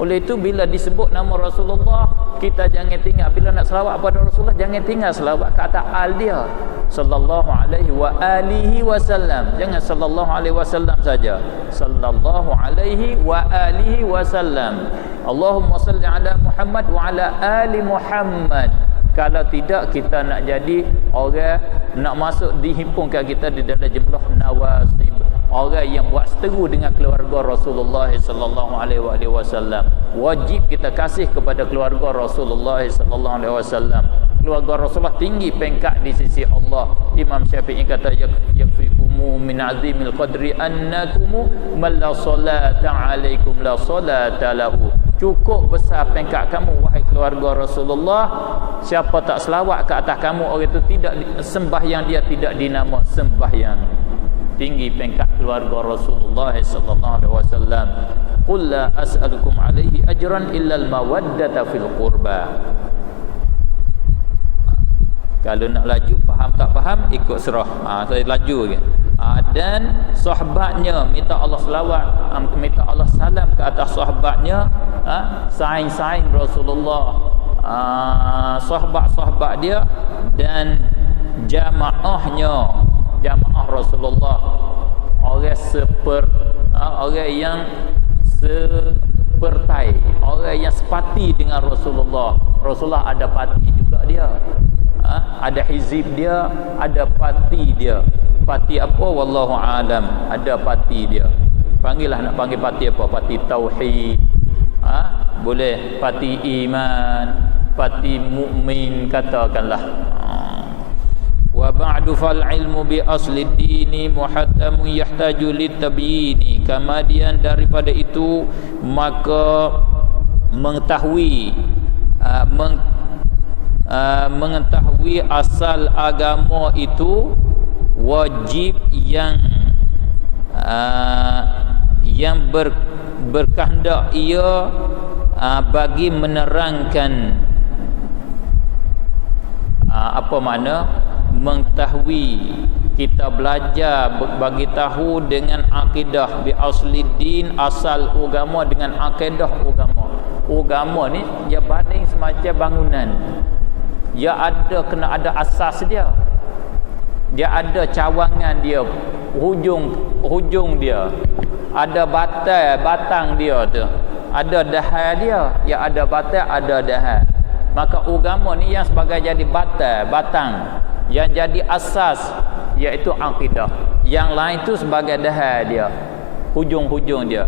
Oleh itu bila disebut nama Rasulullah, kita jangan tinggal. Bila nak selawat pada Rasulullah, jangan tinggal selawat ke atas al dia sallallahu alaihi wa alihi wasallam. Jangan sallallahu alaihi wasallam saja, sallallahu alaihi wa alihi wasallam. Allahumma salli ala Muhammad wa ala ali Muhammad. Kalau tidak, kita nak jadi orang nak masuk dihimpunkan kita di dalam jumlah nawasib, orang yang buat seteru dengan keluarga Rasulullah sallallahu alaihi wasallam. Wajib kita kasih kepada keluarga Rasulullah sallallahu alaihi wasallam. Keluarga Rasulullah tinggi pengkat di sisi Allah. Imam Syafi'i kata yakfikum min azimil qadri annakum man la salata alaikum la salata lahu. Cukup besar pengkat kamu wahai keluarga Rasulullah, siapa tak selawat ke atas kamu, orang itu tidak sembahyang, dia tidak dinama sembahyang. Tinggi pengkat keluarga Rasulullah sallallahu alaihi wasallam. Qul la as'alukum alaihi ajran illa al-mawaddata fil qurba. Kalau nak laju, faham tak faham, ikut serah. Saya laju lagi. Dan sahabatnya minta Allah selawat, minta Allah salam ke atas sahabatnya, saing-saing Rasulullah, sahabat-sahabat dia, dan jamaahnya, jamaah Rasulullah, orang orang yang sepertai, orang yang sepati dengan Rasulullah. Rasulullah ada parti juga dia, ada hizib dia, ada parti dia. Parti apa wallahu alam, ada parti dia. Panggillah, nak panggil parti apa? Parti tauhid, boleh parti iman, parti mukmin, katakanlah. Wa ba'du fal ilmu bi asli dini muhattamun yahtaju litabyini. Kemudian daripada itu, maka mengetahui mengetahui asal agama itu wajib yang berkehendak ia bagi menerangkan apa makna mengetahui. Kita belajar bagi tahu dengan akidah bi asli din, asal agama, dengan akidah agama. Agama ni dia banding semacam bangunan. Dia ada, kena ada asas dia. Dia ada cawangan dia, hujung dia. Ada batang dia tu. Ada dahar dia. Ya ada batang, ada dahar. Maka agama ni yang sebagai jadi batang, yang jadi asas, iaitu akidah. Yang lain tu sebagai dahar dia, hujung-hujung dia.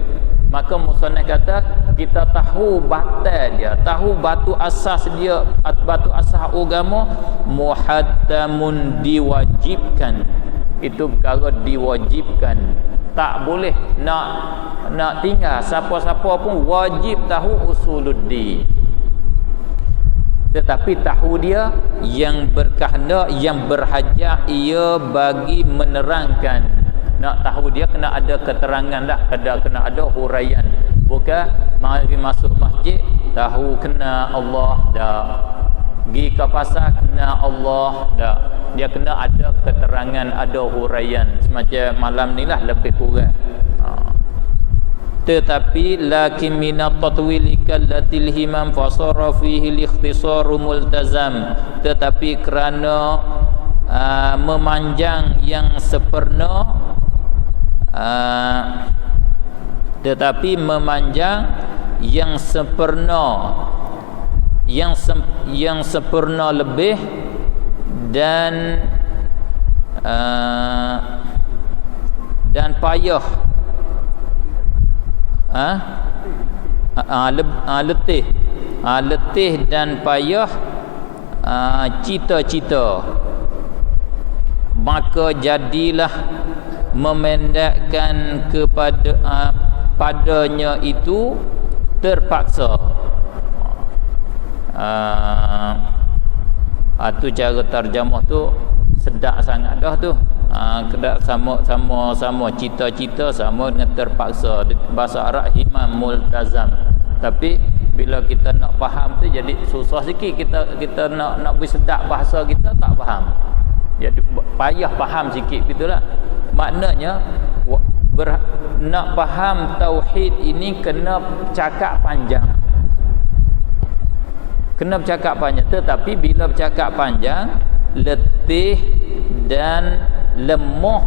Maka musannaf kata kita tahu batang dia, tahu batu asas dia, batu asas agama, muhattamun, diwajibkan. Itu perkara diwajibkan. Tak boleh nak tinggal. Siapa-siapa pun wajib tahu usuluddin. Tetapi tahu dia yang berkehendak, yang berhajat ia bagi menerangkan. Nak tahu dia kena ada keterangan dah, kena ada huraian. Bukan mari masuk masjid tahu kena Allah dah, pergi ke pasar kena Allah dah, dia kena ada keterangan, ada huraian. Semacam malam ni lah lebih kurang. Tetapi lakin minat tatwili kallatil himam fasara fihi al-ikhtisaru multazam. Tetapi kerana memanjang yang sempurna, tetapi memanjang yang sempurna, yang sempurna lebih, dan payah, letih dan payah cita-cita, maka jadilah memendekkan kepada padanya itu terpaksa. Tu cara terjemah tu sedap sangat dah tu. Kedak sama cita-cita sama dengan terpaksa. Bahasa Arab himam multazam. Tapi bila kita nak faham tu jadi susah sikit. Kita nak beri sedap bahasa kita tak faham. Jadi payah faham sikit gitulah. Maknanya nak faham tauhid ini kena cakap panjang. Kena bercakap panjang. Tetapi bila bercakap panjang, letih dan lemah,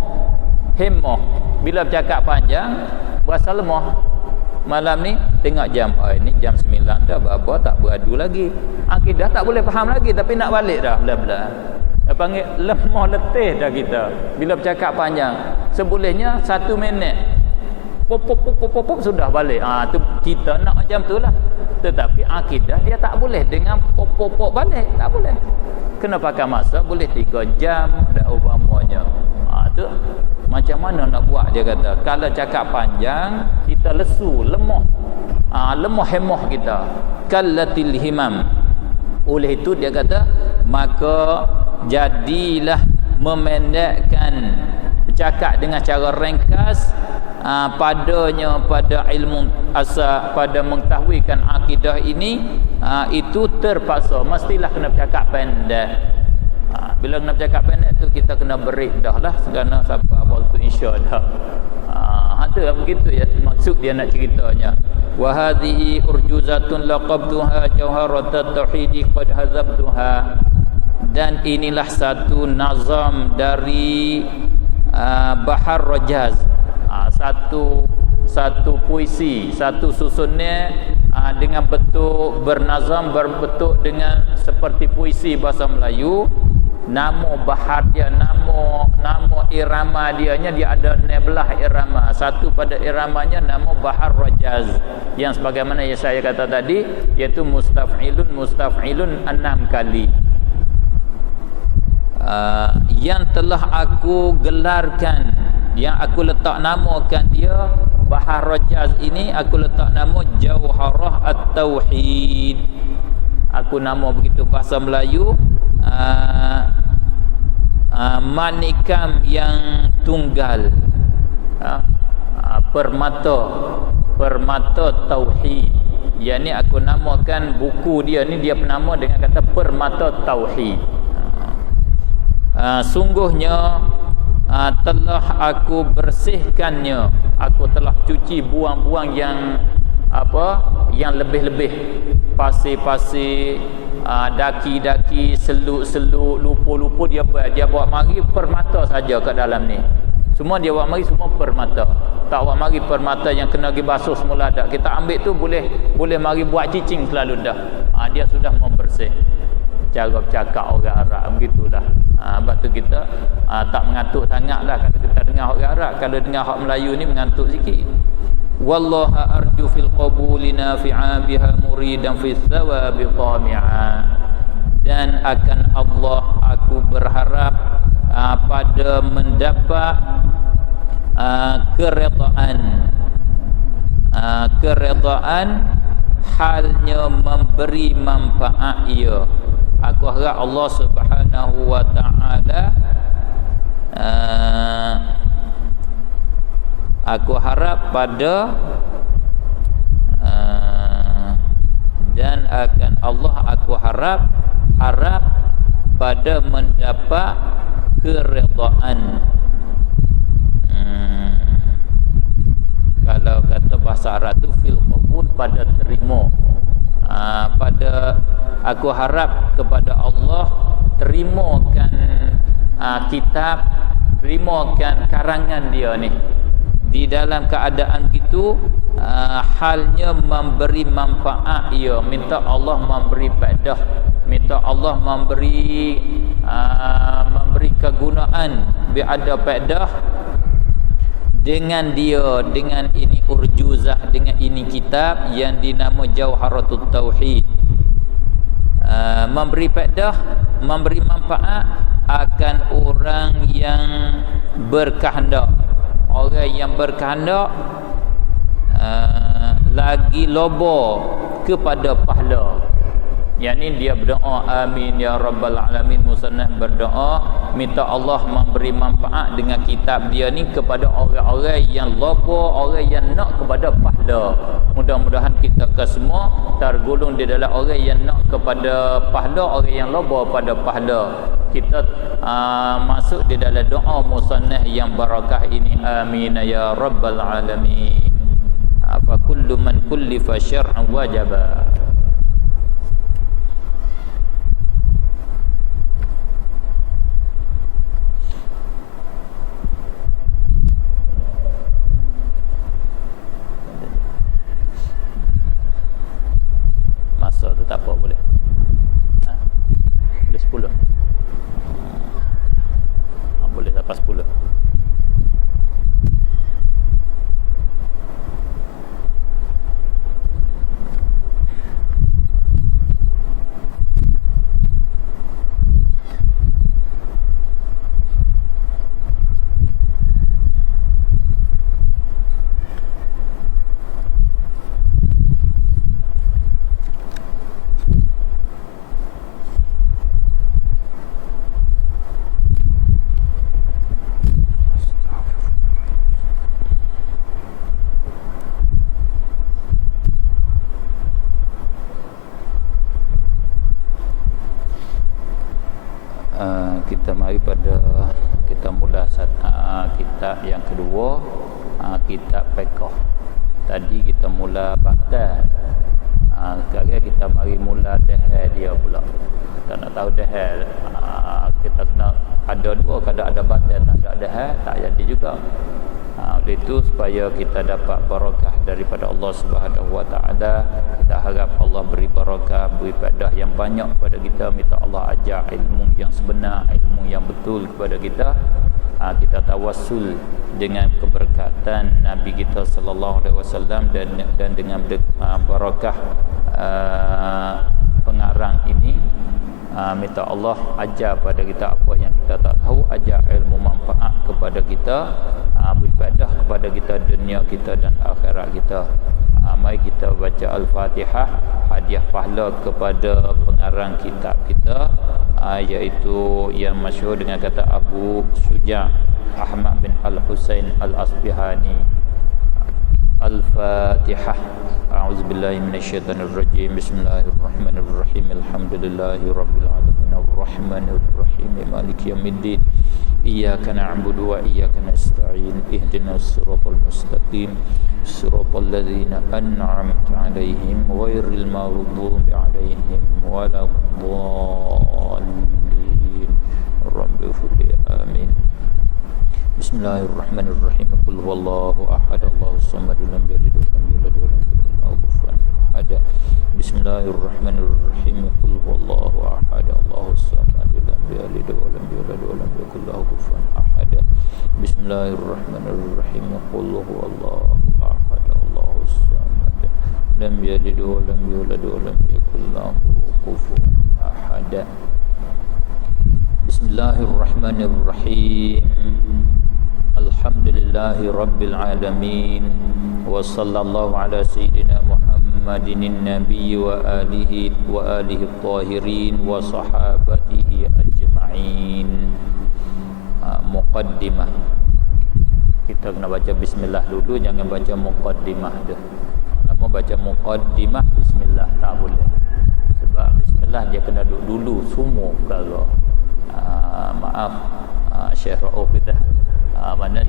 hemah. Bila bercakap panjang, berasa lemah. Malam ni tengok jam, ini jam 9 dah, apa tak beradu lagi. Akidah tak boleh faham lagi, tapi nak balik dah bla-bla. Dia panggil lemah, letih dah kita. Bila bercakap panjang, sebolehnya 1 minit. Pop sudah balik. Tu kita nak macam tu lah. Tetapi akidah dia tak boleh dengan pop balik, tak boleh. Kena pakai masa, boleh 3 jam dah umpamanya. Tu macam mana nak buat, dia kata. Kalau cakap panjang, kita lesu, lemah. Lemah hemah kita. Kallatil himam. Oleh itu dia kata, maka jadilah memendekkan, bercakap dengan cara ringkas padanya, pada ilmu asal, pada mengetahuikan akidah ini, itu terpaksa. Mestilah kena bercakap pendek. Bila kena bercakap pendek tu kita kena break dah lah, kerana sampai waktu isya dah. Tu begitu ya maksud dia nak ceritanya. Wa hadhihi urjuzatun laqabtuha jawharatat tauhid qad hazabtuha. Dan inilah satu nazam dari Bahar Rajaz. Satu puisi, satu susunnya dengan bentuk bernazam, berbentuk dengan seperti puisi bahasa Melayu. Nama bahar dia, nama irama dianya, dia ada 12 irama. Satu pada iramanya nama Bahar Rajaz, yang sebagaimana yang saya kata tadi, iaitu mustaf'ilun 6 kali. Yang telah aku gelarkan, yang aku letak namakan dia Bahar Rajaz ini, aku letak nama Jauharah At-Tauhid. Aku nama begitu bahasa Melayu, manikam yang tunggal, permata tauhid. Yang ni aku namakan buku dia ni, dia penama dengan kata Permata Tauhid. Sungguhnya telah aku bersihkannya, aku telah cuci, buang-buang yang yang lebih-lebih, pasir-pasir, daki-daki, seluk-seluk, lupa-lupa, dia bawa mari permata saja kat dalam ni. Semua dia bawa mari, semua permata. Tak bawa mari permata yang kena pergi basuh semula dah. Kita ambil tu boleh mari buat cicing selalu dah. Dia sudah membersih. Cara bercakap orang Arab begitulah. Sebab tu kita tak mengantuk sangatlah kalau kita dengar orang Arab. Kalau dengar hak Melayu ni mengantuk sikit. Wallaha arju fil qabuli nafi'a biha muridan fi thawabi tami'a. Dan akan Allah aku berharap pada mendapat keredaan halnya memberi manfaat ia. Aku harap Allah Subhanahu wa ta'ala aku harap pada dan akan Allah aku harap pada mendapat keredaan. Kalau kata bahasa Arab tu fil qabul, pada terima. Pada aku harap kepada Allah terimakan kitab, terimakan karangan dia ni. Di dalam keadaan gitu halnya memberi manfaat ia, minta Allah memberi faedah, minta Allah memberi kegunaan, biar ada faedah dengan dia, dengan ini urjuzah, dengan ini kitab yang dinama Jauharatul Tauhid. Memberi faedah, memberi manfaat akan orang yang berkehendak. Orang yang berkehendak lagi lobo kepada pahala. Yang ni dia berdoa, amin ya rabbal alamin, musannaf berdoa minta Allah memberi manfaat dengan kitab dia ni kepada orang-orang yang lobo, orang yang nak kepada pahala. Mudah-mudahan kita semua tergolong di dalam orang yang nak kepada pahala, orang yang lobo pada pahala. Kita masuk di dalam doa musannaf yang barakah ini, amin ya rabbal alamin. Fa kullu man kullifa syar'an wajaba. Masa tu tak apa, boleh. Boleh 10. Boleh lepas 10. Kita mari pada kita mula kitab yang kedua, kitab fiqh. Tadi kita mula batal. Sekarang kita mari mula dahal dia pula. Kita nak tahu dahal, kita kena ada dua, kadang ada batal, tak ada dahal, tak jadi juga. Oleh itu supaya kita dapat barakah daripada Allah Subhanahu Wa Taala, kita harap Allah beri barakah, beri faedah yang banyak kepada kita. Minta Allah ajar ilmu yang sebenar, ilmu yang betul kepada kita. Kita tawassul dengan keberkatan Nabi kita sallallahu alaihi wasallam dan dengan barakah pengarang ini. Minta Allah ajar pada kita apa yang kita tak tahu, ajar ilmu manfaat kepada kita, berfaedah kepada kita dunia kita dan akhirat kita. Mari kita baca Al-Fatihah, hadiah pahala kepada pengarang kitab kita, iaitu yang masyhur dengan kata Abu Syuja' Ahmad bin Al-Husain Al-Asbihani. Al-Fatihah. A'udzubillahi minasyaitonir rajim. Bismillahirrahmanirrahim. Alhamdulillahirabbil alamin arrahmanir rahim maliki yaumiddin. Iyyaka na'budu wa iyyaka nasta'in. Ihdinas siratal mustaqim. Siratal ladzina an'amta 'alaihim ghairil maghdubi 'alaihim waladdallin. Rabbighfirli. Amin. Bismillahirrahmanirrahim. Qul huwallahu ahad, Allahus samad, lam yalid walam yulad walam yakul lahu kufuwan ahad. Bismillahirrahmanirrahim. Qul huwallahu ahad, Allahus samad, lam yalid walam yulad walam yakul lahu kufuwan ahad. Bismillahirrahmanirrahim. Qul huwallahu ahad, Allahus samad, lam yalid walam yulad walam yakul lahu kufuwan ahad. Bismillahirrahmanirrahim. Alhamdulillahi rabbil alamin. Wa sallallahu ala sayyidina Muhammadin nabiyyi wa alihi tahirin wa sahabatihi ajma'in. Muqaddimah. Kita kena baca bismillah dulu, jangan baca muqaddimah dah. Kalau baca muqaddimah bismillah tak boleh. Sebab bismillah dia kena duduk dulu semua perkara. Maaf, Syekh Rauf kita. Mana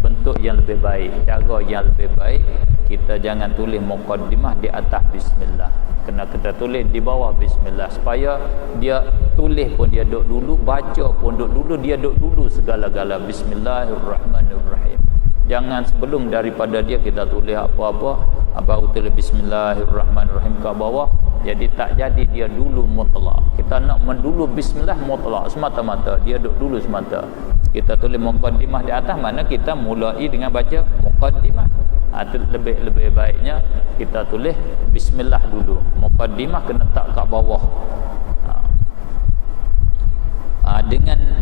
bentuk yang lebih baik, cara yang lebih baik, kita jangan tulis muqaddimah di atas bismillah. Kena kita tulis di bawah bismillah, supaya dia tulis pun dia duduk dulu, baca pun duduk dulu, dia duduk dulu segala-gala. Bismillahirrahmanirrahim. Jangan sebelum daripada dia kita tulis apa-apa baru tulis bismillahirrahmanirrahim ke bawah. Jadi tak jadi dia dulu mutlak. Kita nak mendulu bismillah mutlak semata-mata, dia duduk dulu semata. Kita tulis muqaddimah di atas, mana kita mulai dengan baca muqaddimah. Lebih baiknya kita tulis bismillah dulu. Muqaddimah kena tak kat bawah.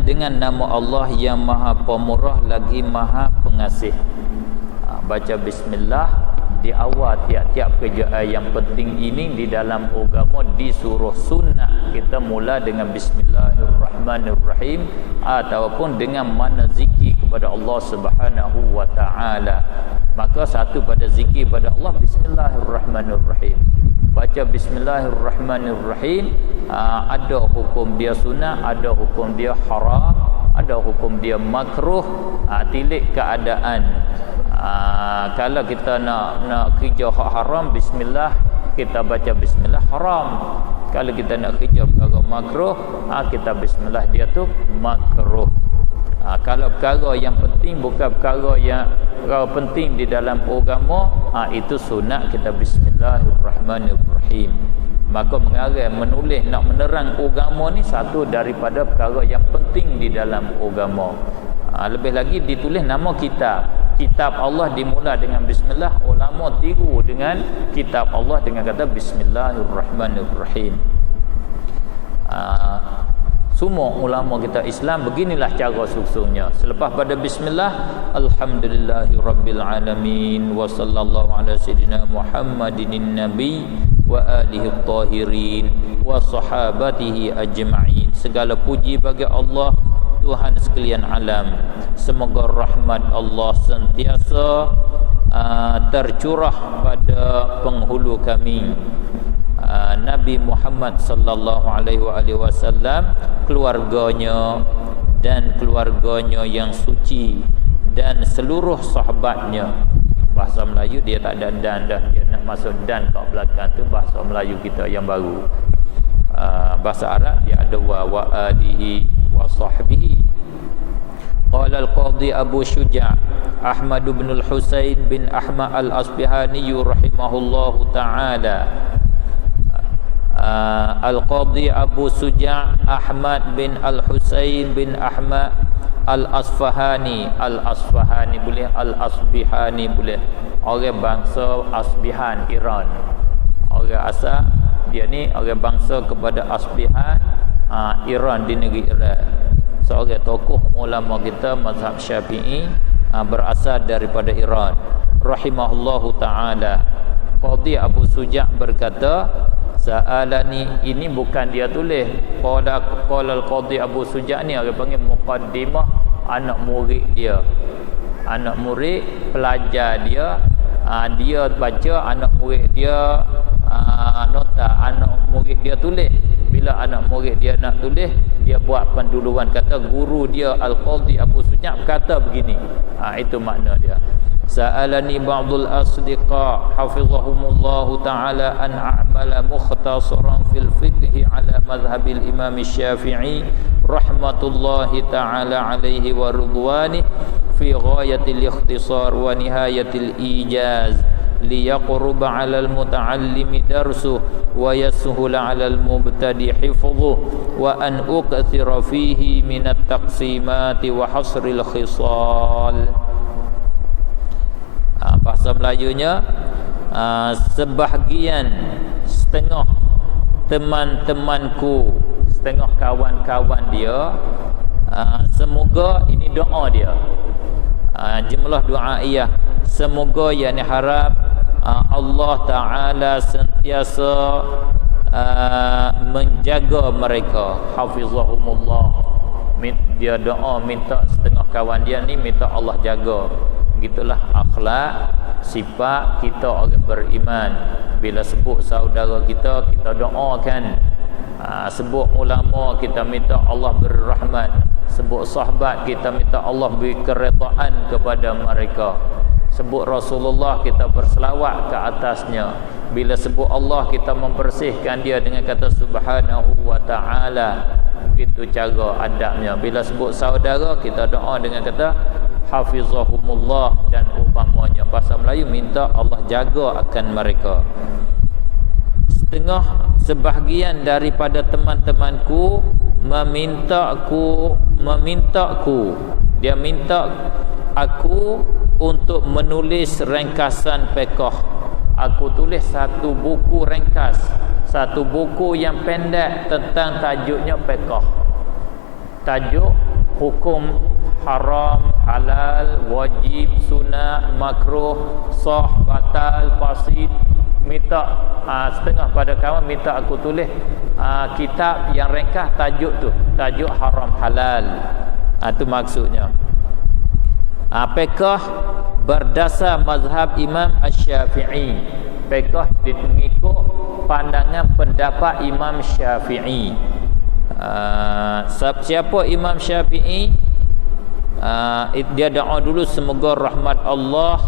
Dengan nama Allah yang Maha Pemurah lagi Maha Pengasih. Baca bismillah di awal tiap-tiap kerjaan yang penting ini di dalam agama disuruh sunnah. Kita mula dengan bismillahirrahmanirrahim ataupun dengan mana zikir kepada Allah Subhanahu wa taala. Maka satu pada zikir pada Allah bismillahirrahmanirrahim. Baca bismillahirrahmanirrahim, ada hukum dia sunnah, ada hukum dia haram, ada hukum dia makruh, tilik keadaan. Kalau kita nak kerja hak haram, bismillah, kita baca bismillah haram. Kalau kita nak kerja perkara makruh, kita bismillah, dia tu makruh. Kalau perkara yang penting bukan perkara penting di dalam agama, itu sunat kita bismillahirrahmanirrahim. Maka mengarang menulis nak menerang agama ni satu daripada perkara yang penting di dalam agama. Lebih lagi ditulis nama kitab Allah dimula dengan bismillah. Ulama tiru dengan kitab Allah dengan kata bismillahirrahmanirrahim. Semua ulama kita Islam beginilah cara susunnya. Selepas pada bismillah, alhamdulillahirabbil alamin wa sallallahu ala sayyidina Muhammadin nabi wa alihi tahirin wa sahabatihi ajma'in. Segala puji bagi Allah Tuhan sekalian alam. Semoga rahmat Allah sentiasa tercurah pada penghulu kami Nabi Muhammad sallallahu alaihi wasallam, keluarganya dan keluarganya yang suci dan seluruh sahabatnya. Bahasa Melayu dia tak ada dan dah, dia nak masuk dan kat belakang tu bahasa Melayu kita yang baru. Bahasa Arab dia ada wa alihi wa sahbihi. Qala al-Qadhi Abu Syuja' Ahmad bin al-Husain bin Ahmad al-Asbihani rahimahullahu ta'ala. Al-Qadhi Abu Syuja' Ahmad bin al-Husain bin Ahmad al-Asfahani. Al-Asfahani boleh, al-Asbihani boleh. Orang bangsa Asbihan, Iran. Orang asal dia ni orang bangsa kepada Asbihan, Iran, di negeri Iran. Seorang tokoh ulama kita mazhab Syafi'i, berasal daripada Iran rahimahullahu ta'ala. Qadhi Abu Syuja' berkata, sa'alani, ini bukan dia tulis. Qala al-Qadhi Abu Syuja' ni orang panggil muqaddimah anak murid dia. Anak murid pelajar dia, dia baca, anak murid dia nota, anak murid dia tulis. Bila anak murid dia nak tulis, dia buat penduluan, kata guru dia Al-Qadhi Abu Syuja' kata begini. Itu makna dia. Sa'alani ba'dul asdiqa hafizahumullahu ta'ala an a'mala mukhtasaran fil fiqhi ala madhhabil imam Syafi'i rahmatullahi ta'ala alaihi wa ridwani fi ghayatil ikhtisar wa nihayatil ijaz liyaqruba 'alal muta'allimi darsuh wa yashula 'alal mubtadi hifdhuh wa an uqthira fihi minat taqsimati wa hasril khisal. Bahasa Melayunya, sebahagian setengah teman-temanku, setengah kawan-kawan dia, semoga ini doa dia, jumlah doa ia, semoga yang harap Allah Ta'ala sentiasa menjaga mereka. Hafizahumullah. Dia doa minta setengah kawan dia ni minta Allah jaga. Gitulah akhlak sifat kita orang beriman. Bila sebut saudara kita, kita doakan. Sebut ulama, kita minta Allah beri rahmat. Sebut sahabat, kita minta Allah beri keredaan kepada mereka. Sebut Rasulullah, kita berselawat ke atasnya. Bila sebut Allah, kita membersihkan dia dengan kata subhanahu wa ta'ala. Begitu cara adabnya. Bila sebut saudara, kita doa dengan kata hafizahumullah dan umpamanya. Bahasa Melayu minta Allah jaga akan mereka. Sebahagian daripada teman-temanku memintaku, dia minta aku untuk menulis ringkasan fiqh. Aku tulis satu buku ringkas, satu buku yang pendek tentang tajuknya fiqh. Tajuk hukum haram, halal, wajib, sunat, makruh, sah, batal, fasid. Minta setengah pada kawan minta aku tulis kitab yang ringkas tajuk tu, tajuk haram halal. Itu maksudnya. Fiqh berdasar mazhab Imam Asy-Syafi'i. Fiqh mengikut pandangan pendapat Imam Syafi'i. Siapa Imam Syafi'i? Dia doa dulu semoga rahmat Allah,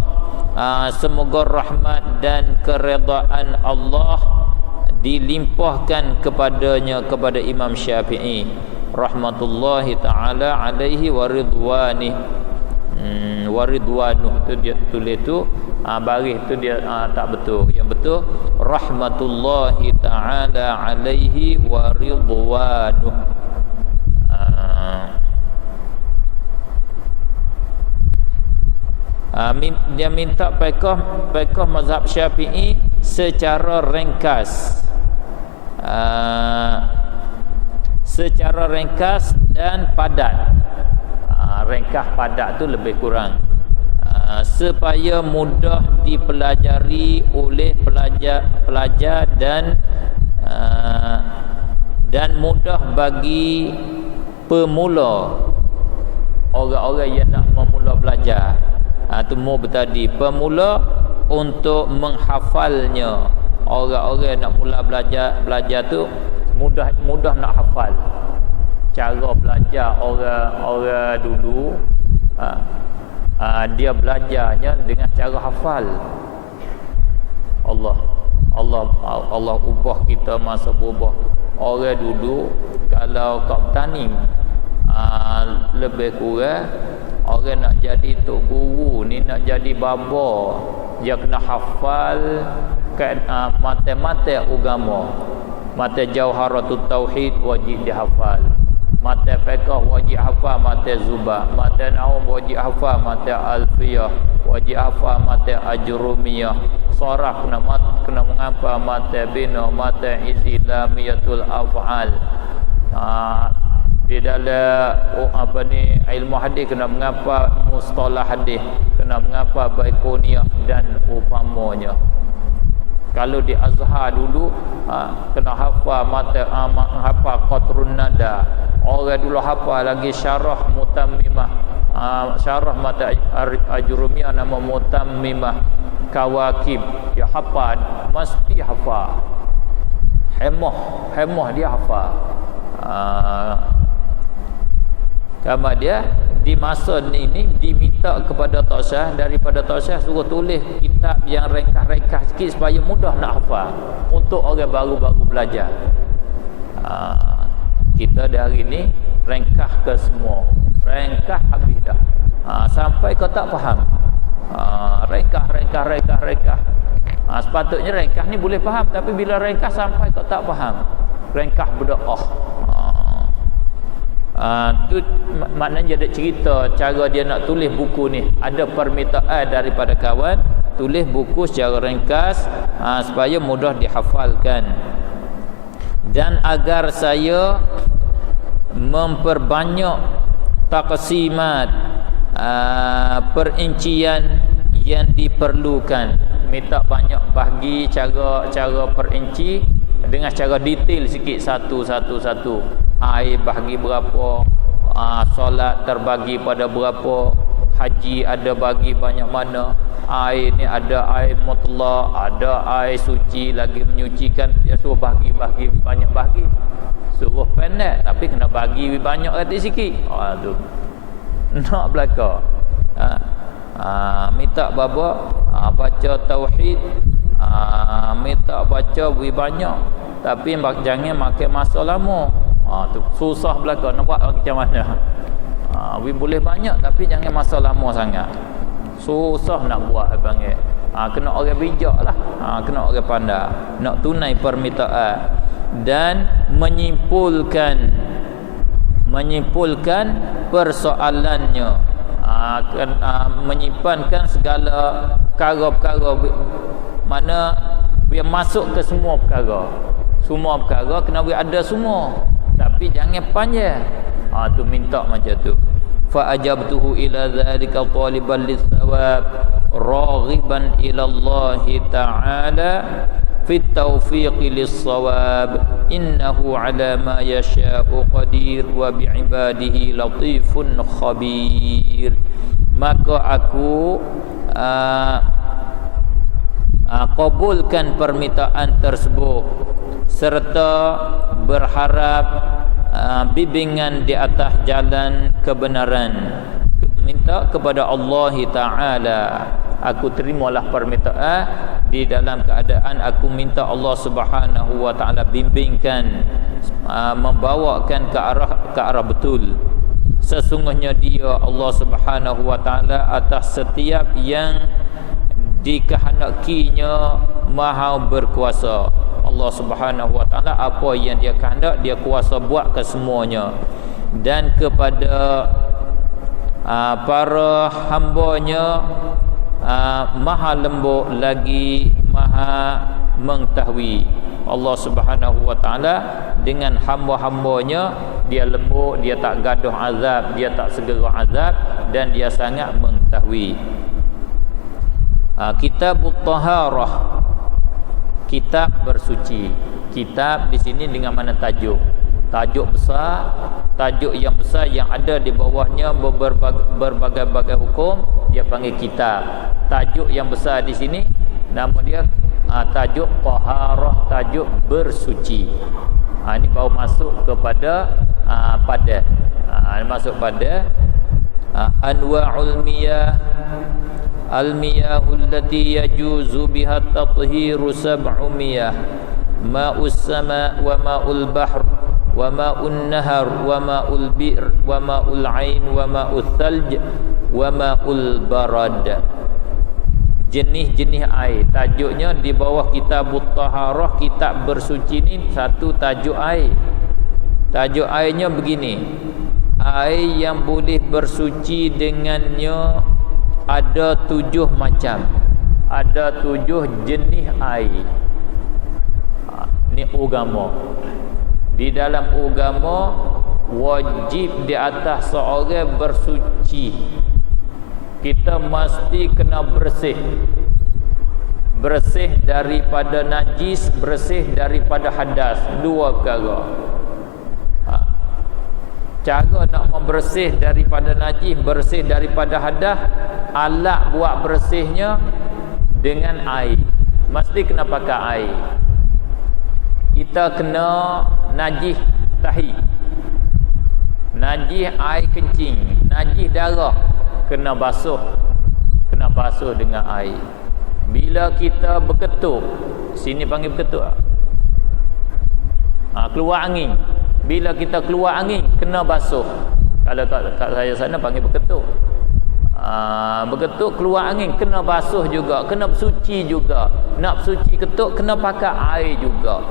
semoga rahmat dan keredaan Allah dilimpahkan kepadanya, kepada Imam Syafi'i rahmatullahi taala alaihi wa ridwanih. Waridwanuh tu dia tulis tu baris tu dia tak betul. Yang betul rahmatullahi taala alaihi wa ridwanuh. Dia minta fiqh mazhab Syafi'i secara ringkas, secara ringkas dan padat. Ringkas padat tu lebih kurang, supaya mudah dipelajari oleh pelajar dan mudah bagi pemula, orang-orang yang nak memula belajar. Itu mubtadi, pemula untuk menghafalnya. Orang-orang nak mula belajar tu mudah nak hafal. Cara belajar orang dulu, dia belajarnya dengan cara hafal. Allah ubah kita masa berubah. Orang dulu kalau kat petani, lebih kurang orang nak jadi tok guru ni, nak jadi baba, dia kena hafal mata-mata agama. Mata Jauharatut Tauhid wajib dihafal. Mata fiqh wajib hafal, mata Zubah. Mata Nahwu wajib hafal, mata Alfiyah wajib hafal, mata Ajrumiyah. Saraf kena menghafal, mata Bina, mata Izlamiyatul Af'al. Di dalam ilmu hadis kena menghafal mustalah hadis, kena menghafal Baiquniyah dan umpamanya. Kalau di Azhar dulu kena hafal mata hafal Qatrun Nada. Orang dulu hafal lagi syarah Mutammimah, syarah mata Ajrumiyah nama Mutammimah Kawakib. Dia hafal, mesti hafal. Hemah dia hafal. Kamar dia di masa ini diminta kepada Tok Syah, daripada Tok Syah suruh tulis kitab yang ringkas-ringkas sikit supaya mudah nak hafal untuk orang baru-baru belajar. Kita dari ini ringkas ke semua, ringkas habis dah, sampai kau tak faham. Ringkas. Sepatutnya ringkas ni boleh faham, tapi bila ringkas sampai kau tak faham, ringkas berdoa. Tu maknanya ada cerita cara dia nak tulis buku ni. Ada permintaan daripada kawan tulis buku secara ringkas supaya mudah dihafalkan. Dan agar saya memperbanyak taqsimat, perincian yang diperlukan. Minta banyak bahagi cara perinci dengan cara detail sikit satu. Air bahagi berapa, solat terbagi pada berapa, haji ada bagi banyak mana. Air ni ada air mutlak, ada air suci lagi menyucikan. Dia suruh bahagi banyak bahagi. Suruh pandai tapi kena bagi banyak kata sikit. Tu nak belaka. Minta baba baca tauhid, minta baca banyak tapi jangan makan masa lama. Tu susah belaka nak buat macam mana. Boleh banyak tapi jangan masa lama sangat. Susah nak buat panggil. Kena orang bijak lah. Kena orang pandai nak tunai permintaan dan menyimpulkan persoalannya, menyimpankan segala perkara-perkara mana biar masuk ke semua perkara kena ada semua tapi jangan panjang. Tu minta macam tu. Fa ajabtuhu ila dzalika taliban lis-thawab raghiban ila Allah ta'ala fi at-tawfiq lis-shawab innahu ala ma yasha'u qadir wa bi ibadihi latifun khabir. Maka aku kabulkan permintaan tersebut serta berharap bimbingan di atas jalan kebenaran. Minta kepada Allah Ta'ala, aku terimalah permintaan di dalam keadaan aku minta Allah Subhanahu wa Ta'ala bimbingkan, membawakan ke arah betul. Sesungguhnya Dia Allah Subhanahu wa Ta'ala atas setiap yang dikehendakinya maha berkuasa. Allah Subhanahu wa Ta'ala apa yang Dia kehendak Dia kuasa buat ke semuanya. Dan kepada para hamba-Nya maha lembut lagi maha mengetahui. Allah Subhanahu wa Ta'ala dengan hamba-hambanya Dia lembut, Dia tak gaduh azab, Dia tak segera azab dan Dia sangat mengetahui. Kitabut Taharah, kitab bersuci. Kitab di sini dengan mana tajuk? Tajuk besar, tajuk yang besar yang ada di bawahnya berbagai-bagai hukum dia panggil kitab. Tajuk yang besar di sini nama dia tajuk taharah, tajuk bersuci. Ini baru masuk kepada masuk pada anwa'ul miyah, al-miyahul lati yajuzu biha at-tathiru sab'u miyah, ma'us sama' wa ma'ul bahr wa ma'un nahar wa ma'ul bi'r wa ma'ul 'ain wa ma'ul thalj wa ma'ul barad. Jenis-jenis air. Tajuknya di bawah Kitabut Taharah, kitab bersuci ni satu tajuk air. Tajuk airnya begini. Air yang boleh bersuci dengannya ada 7 macam. Ada 7 jenis air. Ni agama. Di dalam agama wajib di atas seorang bersuci. Kita mesti kena bersih. Bersih daripada najis, bersih daripada hadas. 2 perkara. Cara nak membersih daripada najis, bersih daripada hadas, alat buat bersihnya dengan air. Mesti kena pakai air. Kita kena najis tahi, najis air kencing, najis darah, kena basuh dengan air. Bila kita berketuk, sini panggil berketuk, keluar angin. Bila kita keluar angin, kena basuh. Kalau kat saya sana panggil berketuk. Berketuk keluar angin, kena basuh juga, kena bersuci juga. Nak bersuci ketuk, kena pakai air juga.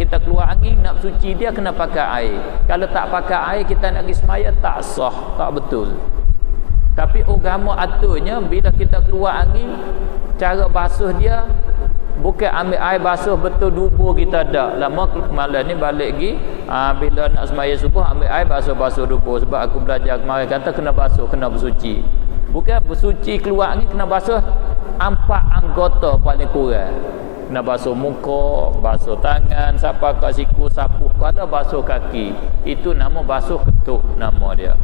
Kita keluar angin, nak bersuci dia kena pakai air. Kalau tak pakai air, kita nak pergi semaya, tak sah, tak betul. Tapi agama aturnya bila kita keluar angin, cara basuh dia bukan ambil air basuh betul dubur kita dak. Lama malam ni balik lagi, bila nak semaya subuh ambil air basuh dubur. Sebab aku belajar kemarin kata kena basuh, kena bersuci. Bukan bersuci keluar angin, kena basuh 4 anggota paling kurang. Kena basuh muka, basuh tangan, sapa kat siku, sapu kepala, basuh kaki. Itu nama basuh ketuk nama dia.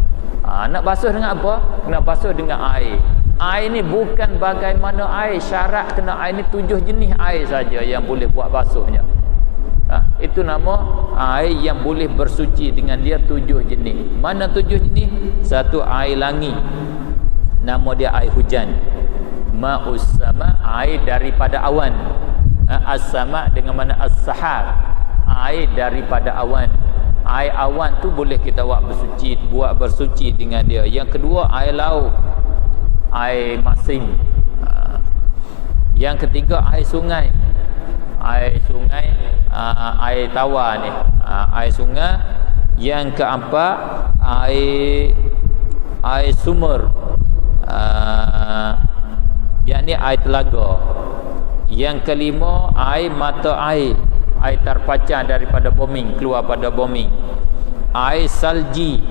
Nak basuh dengan apa? Kena basuh dengan air. Air ni bukan bagaimana air, syarat kena air ni 7 jenis air saja yang boleh buat basuhnya. Itu nama air yang boleh bersuci dengan dia 7 jenis. Mana 7 jenis? Satu, air langit, nama dia air hujan. Ma'us sama, air daripada awan. As-sama dengan mana as-sahab, air daripada awan. Air awan tu boleh kita buat bersuci dengan dia. Yang kedua, air laut, air masin. Yang ketiga, air sungai. Air sungai, air tawar ni, air sungai. Yang keempat, air sumur, yakni air telaga. Yang kelima, air mata air terpancar daripada bumi, keluar pada bumi. Air salji,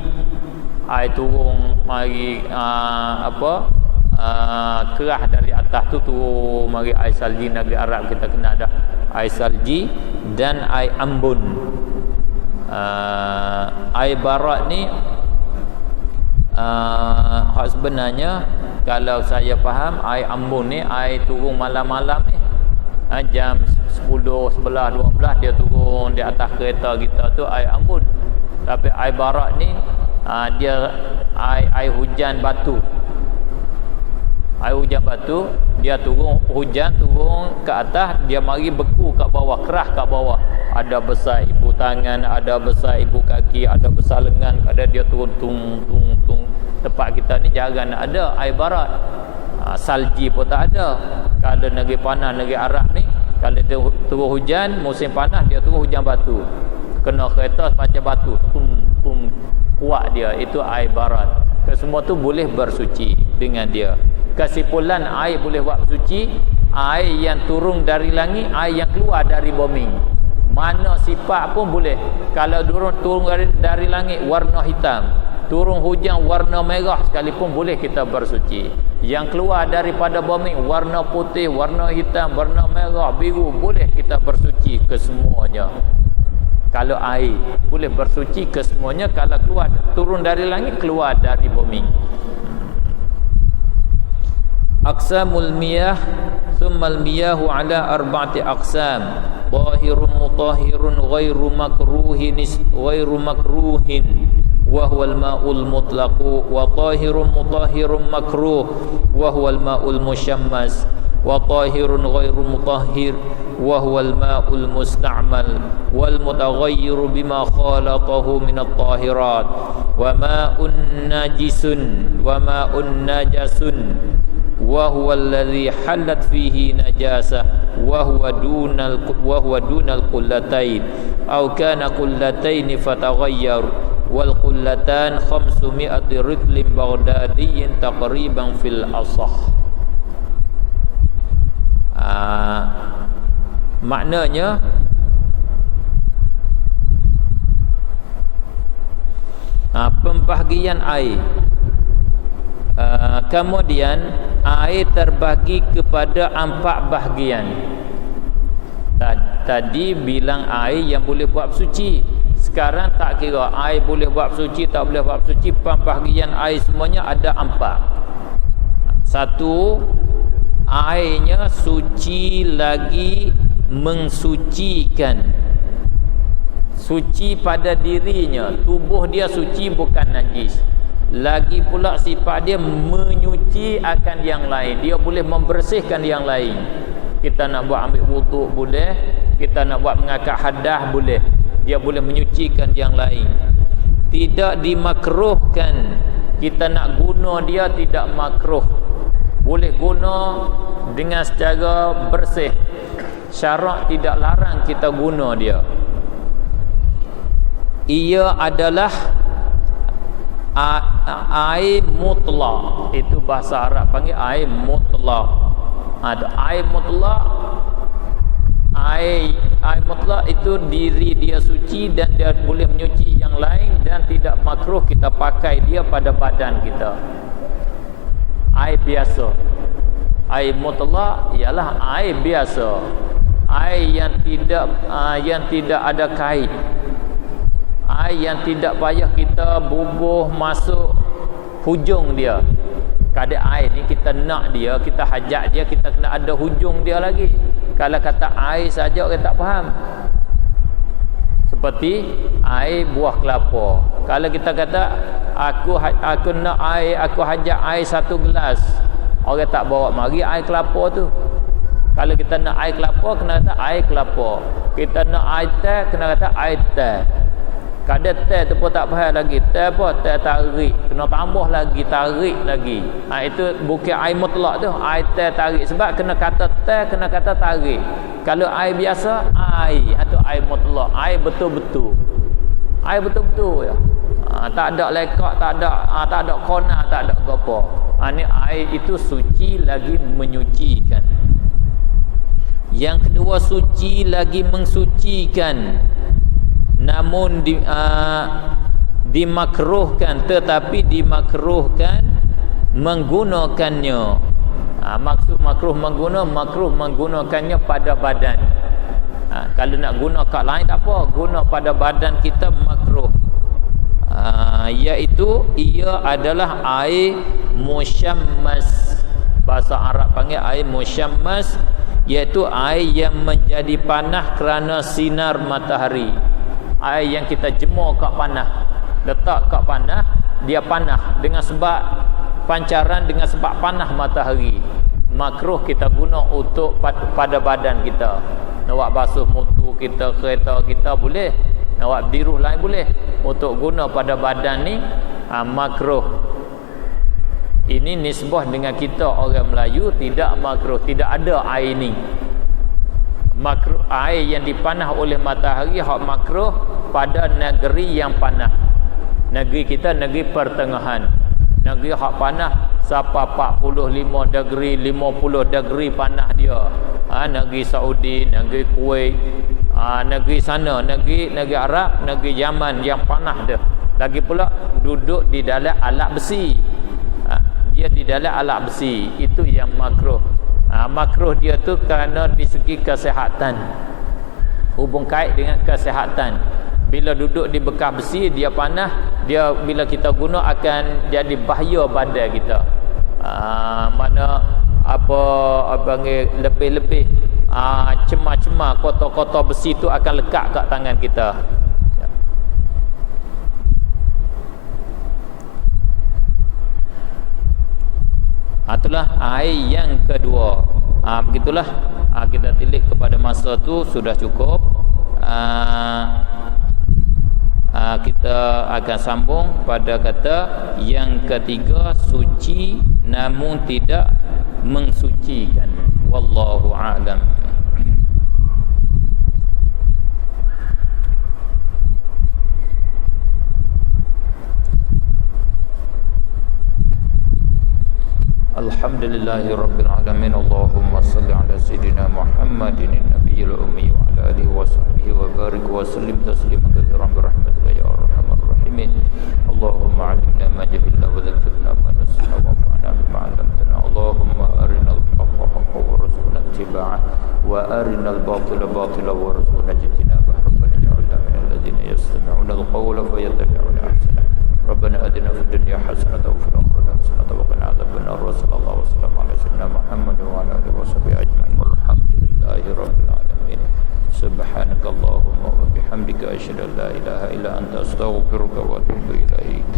air turun mari kerah dari atas tu turun mari air salji. Negeri Arab kita kenal dah air salji. Dan air ambun. Air barat ni hak sebenarnya kalau saya faham, air ambun ni air turun malam-malam ni, jam 10, 11, 12 dia turun di atas kereta kita tu air ambun. Tapi air barat ni dia air hujan batu. Air hujan batu, dia turun hujan, turun ke atas, dia mari beku kat bawah, kerah kat bawah. Ada besar ibu tangan, ada besar ibu kaki, ada besar lengan, ada dia turun tung. Tempat kita ni jarang nak ada air barat. Salji pun tak ada. Kalau negeri panas, negeri Arab ni, kalau dia turun hujan, musim panas dia turun hujan batu. Kena kereta macam batu, tung, kuat dia. Itu air barat. Semua tu boleh bersuci dengan dia. Kesimpulan, air boleh buat suci. Air yang turun dari langit, air yang keluar dari bumi. Mana sifat pun boleh. Kalau turun dari langit warna hitam, turun hujan warna merah sekalipun boleh kita bersuci. Yang keluar daripada bumi warna putih, warna hitam, warna merah, biru, boleh kita bersuci kesemuanya. Kalau air boleh bersuci kesemuanya. Kalau turun dari langit, keluar dari bumi. Aqsamul miyah, thummal miyahu ala arba'ati aqsam. Tahirun mutahhirun ghairu makruhin wa huwal ma'ul mutlaqu, wa tahirun mutahhirun makruh wa huwal ma'ul musyammas, wa tahirun ghairu mutahhir wa huwal ma'ul musta'mal, wal mutaghayyiru bima khalaqahu min at-tahirat, wa ma'un najisun wa ma'un najasun wa huwa alladhi halat fihi najasah wa huwa dunal qullatain aw kana qullatain fataghayyar wal qullatan 500 ritlim baghdadiyyin taqriban fil asah. Maknanya pembahagian air. Kemudian air terbagi kepada 4 bahagian. Tadi bilang air yang boleh buat suci. Sekarang tak kira air boleh buat suci, tak boleh buat suci. Pembahagian air semuanya ada 4. Satu, airnya suci lagi mensucikan. Suci pada dirinya, tubuh dia suci bukan najis. Lagi pula sifat dia menyuci akan yang lain. Dia boleh membersihkan yang lain. Kita nak buat ambil wuduk boleh, kita nak buat mengangkat hadas boleh. Dia boleh menyucikan yang lain. Tidak dimakruhkan. Kita nak guna dia tidak makruh. Boleh guna dengan secara bersih. Syarak tidak larang kita guna dia. Ia adalah air mutlak. Itu bahasa Arab panggil air mutlak. Air mutlak, air mutlak itu diri dia suci dan dia boleh menyuci yang lain dan tidak makruh kita pakai dia pada badan kita. Air biasa. Air mutlak ialah air biasa. Air yang tidak ada kait. Air yang tidak payah kita bubuh masuk hujung dia. Kadang air ni kita nak dia, kita hajat dia, kita kena ada hujung dia lagi. Kalau kata air saja orang tak faham. Seperti air buah kelapa. Kalau kita kata aku nak air, aku hajat air 1 gelas, orang tak bawa mari air kelapa tu. Kalau kita nak air kelapa, kena kata air kelapa. Kita nak air teh, kena kata air teh. Kadang teh tu pun tak faham lagi. Teh apa? Teh tarik. Kena tambah lagi, tarik lagi. Itu bukan air mutlak tu. Air teh tarik. Sebab kena kata teh, kena kata tarik. Kalau air biasa, air. Itu air mutlak. Air betul-betul. Air betul-betul ya. Tak ada lekak, tak ada kona, tak ada apa. Ini air itu suci lagi menyucikan. Yang kedua, suci lagi mensucikan. Namun dimakruhkan, tetapi dimakruhkan menggunakannya. Maksud makruh menggunakannya pada badan. Kalau nak guna kat lain tak apa, guna pada badan kita makruh. Iaitu ia adalah air musyammas. Bahasa Arab panggil air musyammas, iaitu air yang menjadi panah kerana sinar matahari. Air yang kita jemur kat panah, letak kat panah, dia panah dengan sebab pancaran, dengan sebab panah matahari. Makruh kita guna untuk pada badan kita. Nak buat basuh motor kita, kereta kita boleh, nak buat biru lain boleh. Untuk guna pada badan ni makruh. Ini nisbah dengan kita orang Melayu tidak makruh, tidak ada air ni. Makruh air yang dipanah oleh matahari hak makruh pada negeri yang panah. Negeri kita negeri pertengahan. Negeri hak panah sampai 45 degree, 50 degree panah dia. Negeri Saudi, negeri Kuwait, negeri sana, negeri Arab, negeri Yaman yang panah dia. Lagi pula duduk di dalam alat besi. Dia di dalam alat besi, itu yang makruh. Makruh dia tu kerana di segi kesihatan, hubung kait dengan kesihatan. Bila duduk di bekas besi, dia panah, dia bila kita guna akan jadi bahaya badan kita. Mana apa panggil lebih-lebih cemar-cemar kotor-kotor besi tu akan lekat kat tangan kita. Itulah air yang kedua. Begitulah kita tilik kepada masa tu sudah cukup. Kita akan sambung pada kata yang ketiga, suci namun tidak mensucikan. Wallahu a'lam. Alhamdulillahi Rabbil Alamin. Allahumma salli ala Sayyidina Muhammadin Nabiyil Ummi wa ala alihi wa sahbihi wa barik wa sallim tasliman katsiran birahmatika ya arhamar rahimin. Allahumma alimna ma jahilna wa dhakkirna ma nasina wa fa'na bima 'allamtana. Allahumma arinal haqqa haqqan warzuqna ittiba'ah wa arinal batila batilan warzuqna ijtinabah. Rabbana ij'alna minal ladzina yastami'una al-qawla fayattabi'una ahsanah. Rabbana atina fid dunya hasanatan wa fil akhirati hasanatan wa qina adzabannar. Sallallahu alaihi wasallam ala sayyidina Muhammad wa ala alihi washabihi ajma'in. Walhamdulillahi rabbil alamin. Subhanakallahumma wa bihamdika asyhadu an la ilaha illa anta astaghfiruka wa atubu ilaik.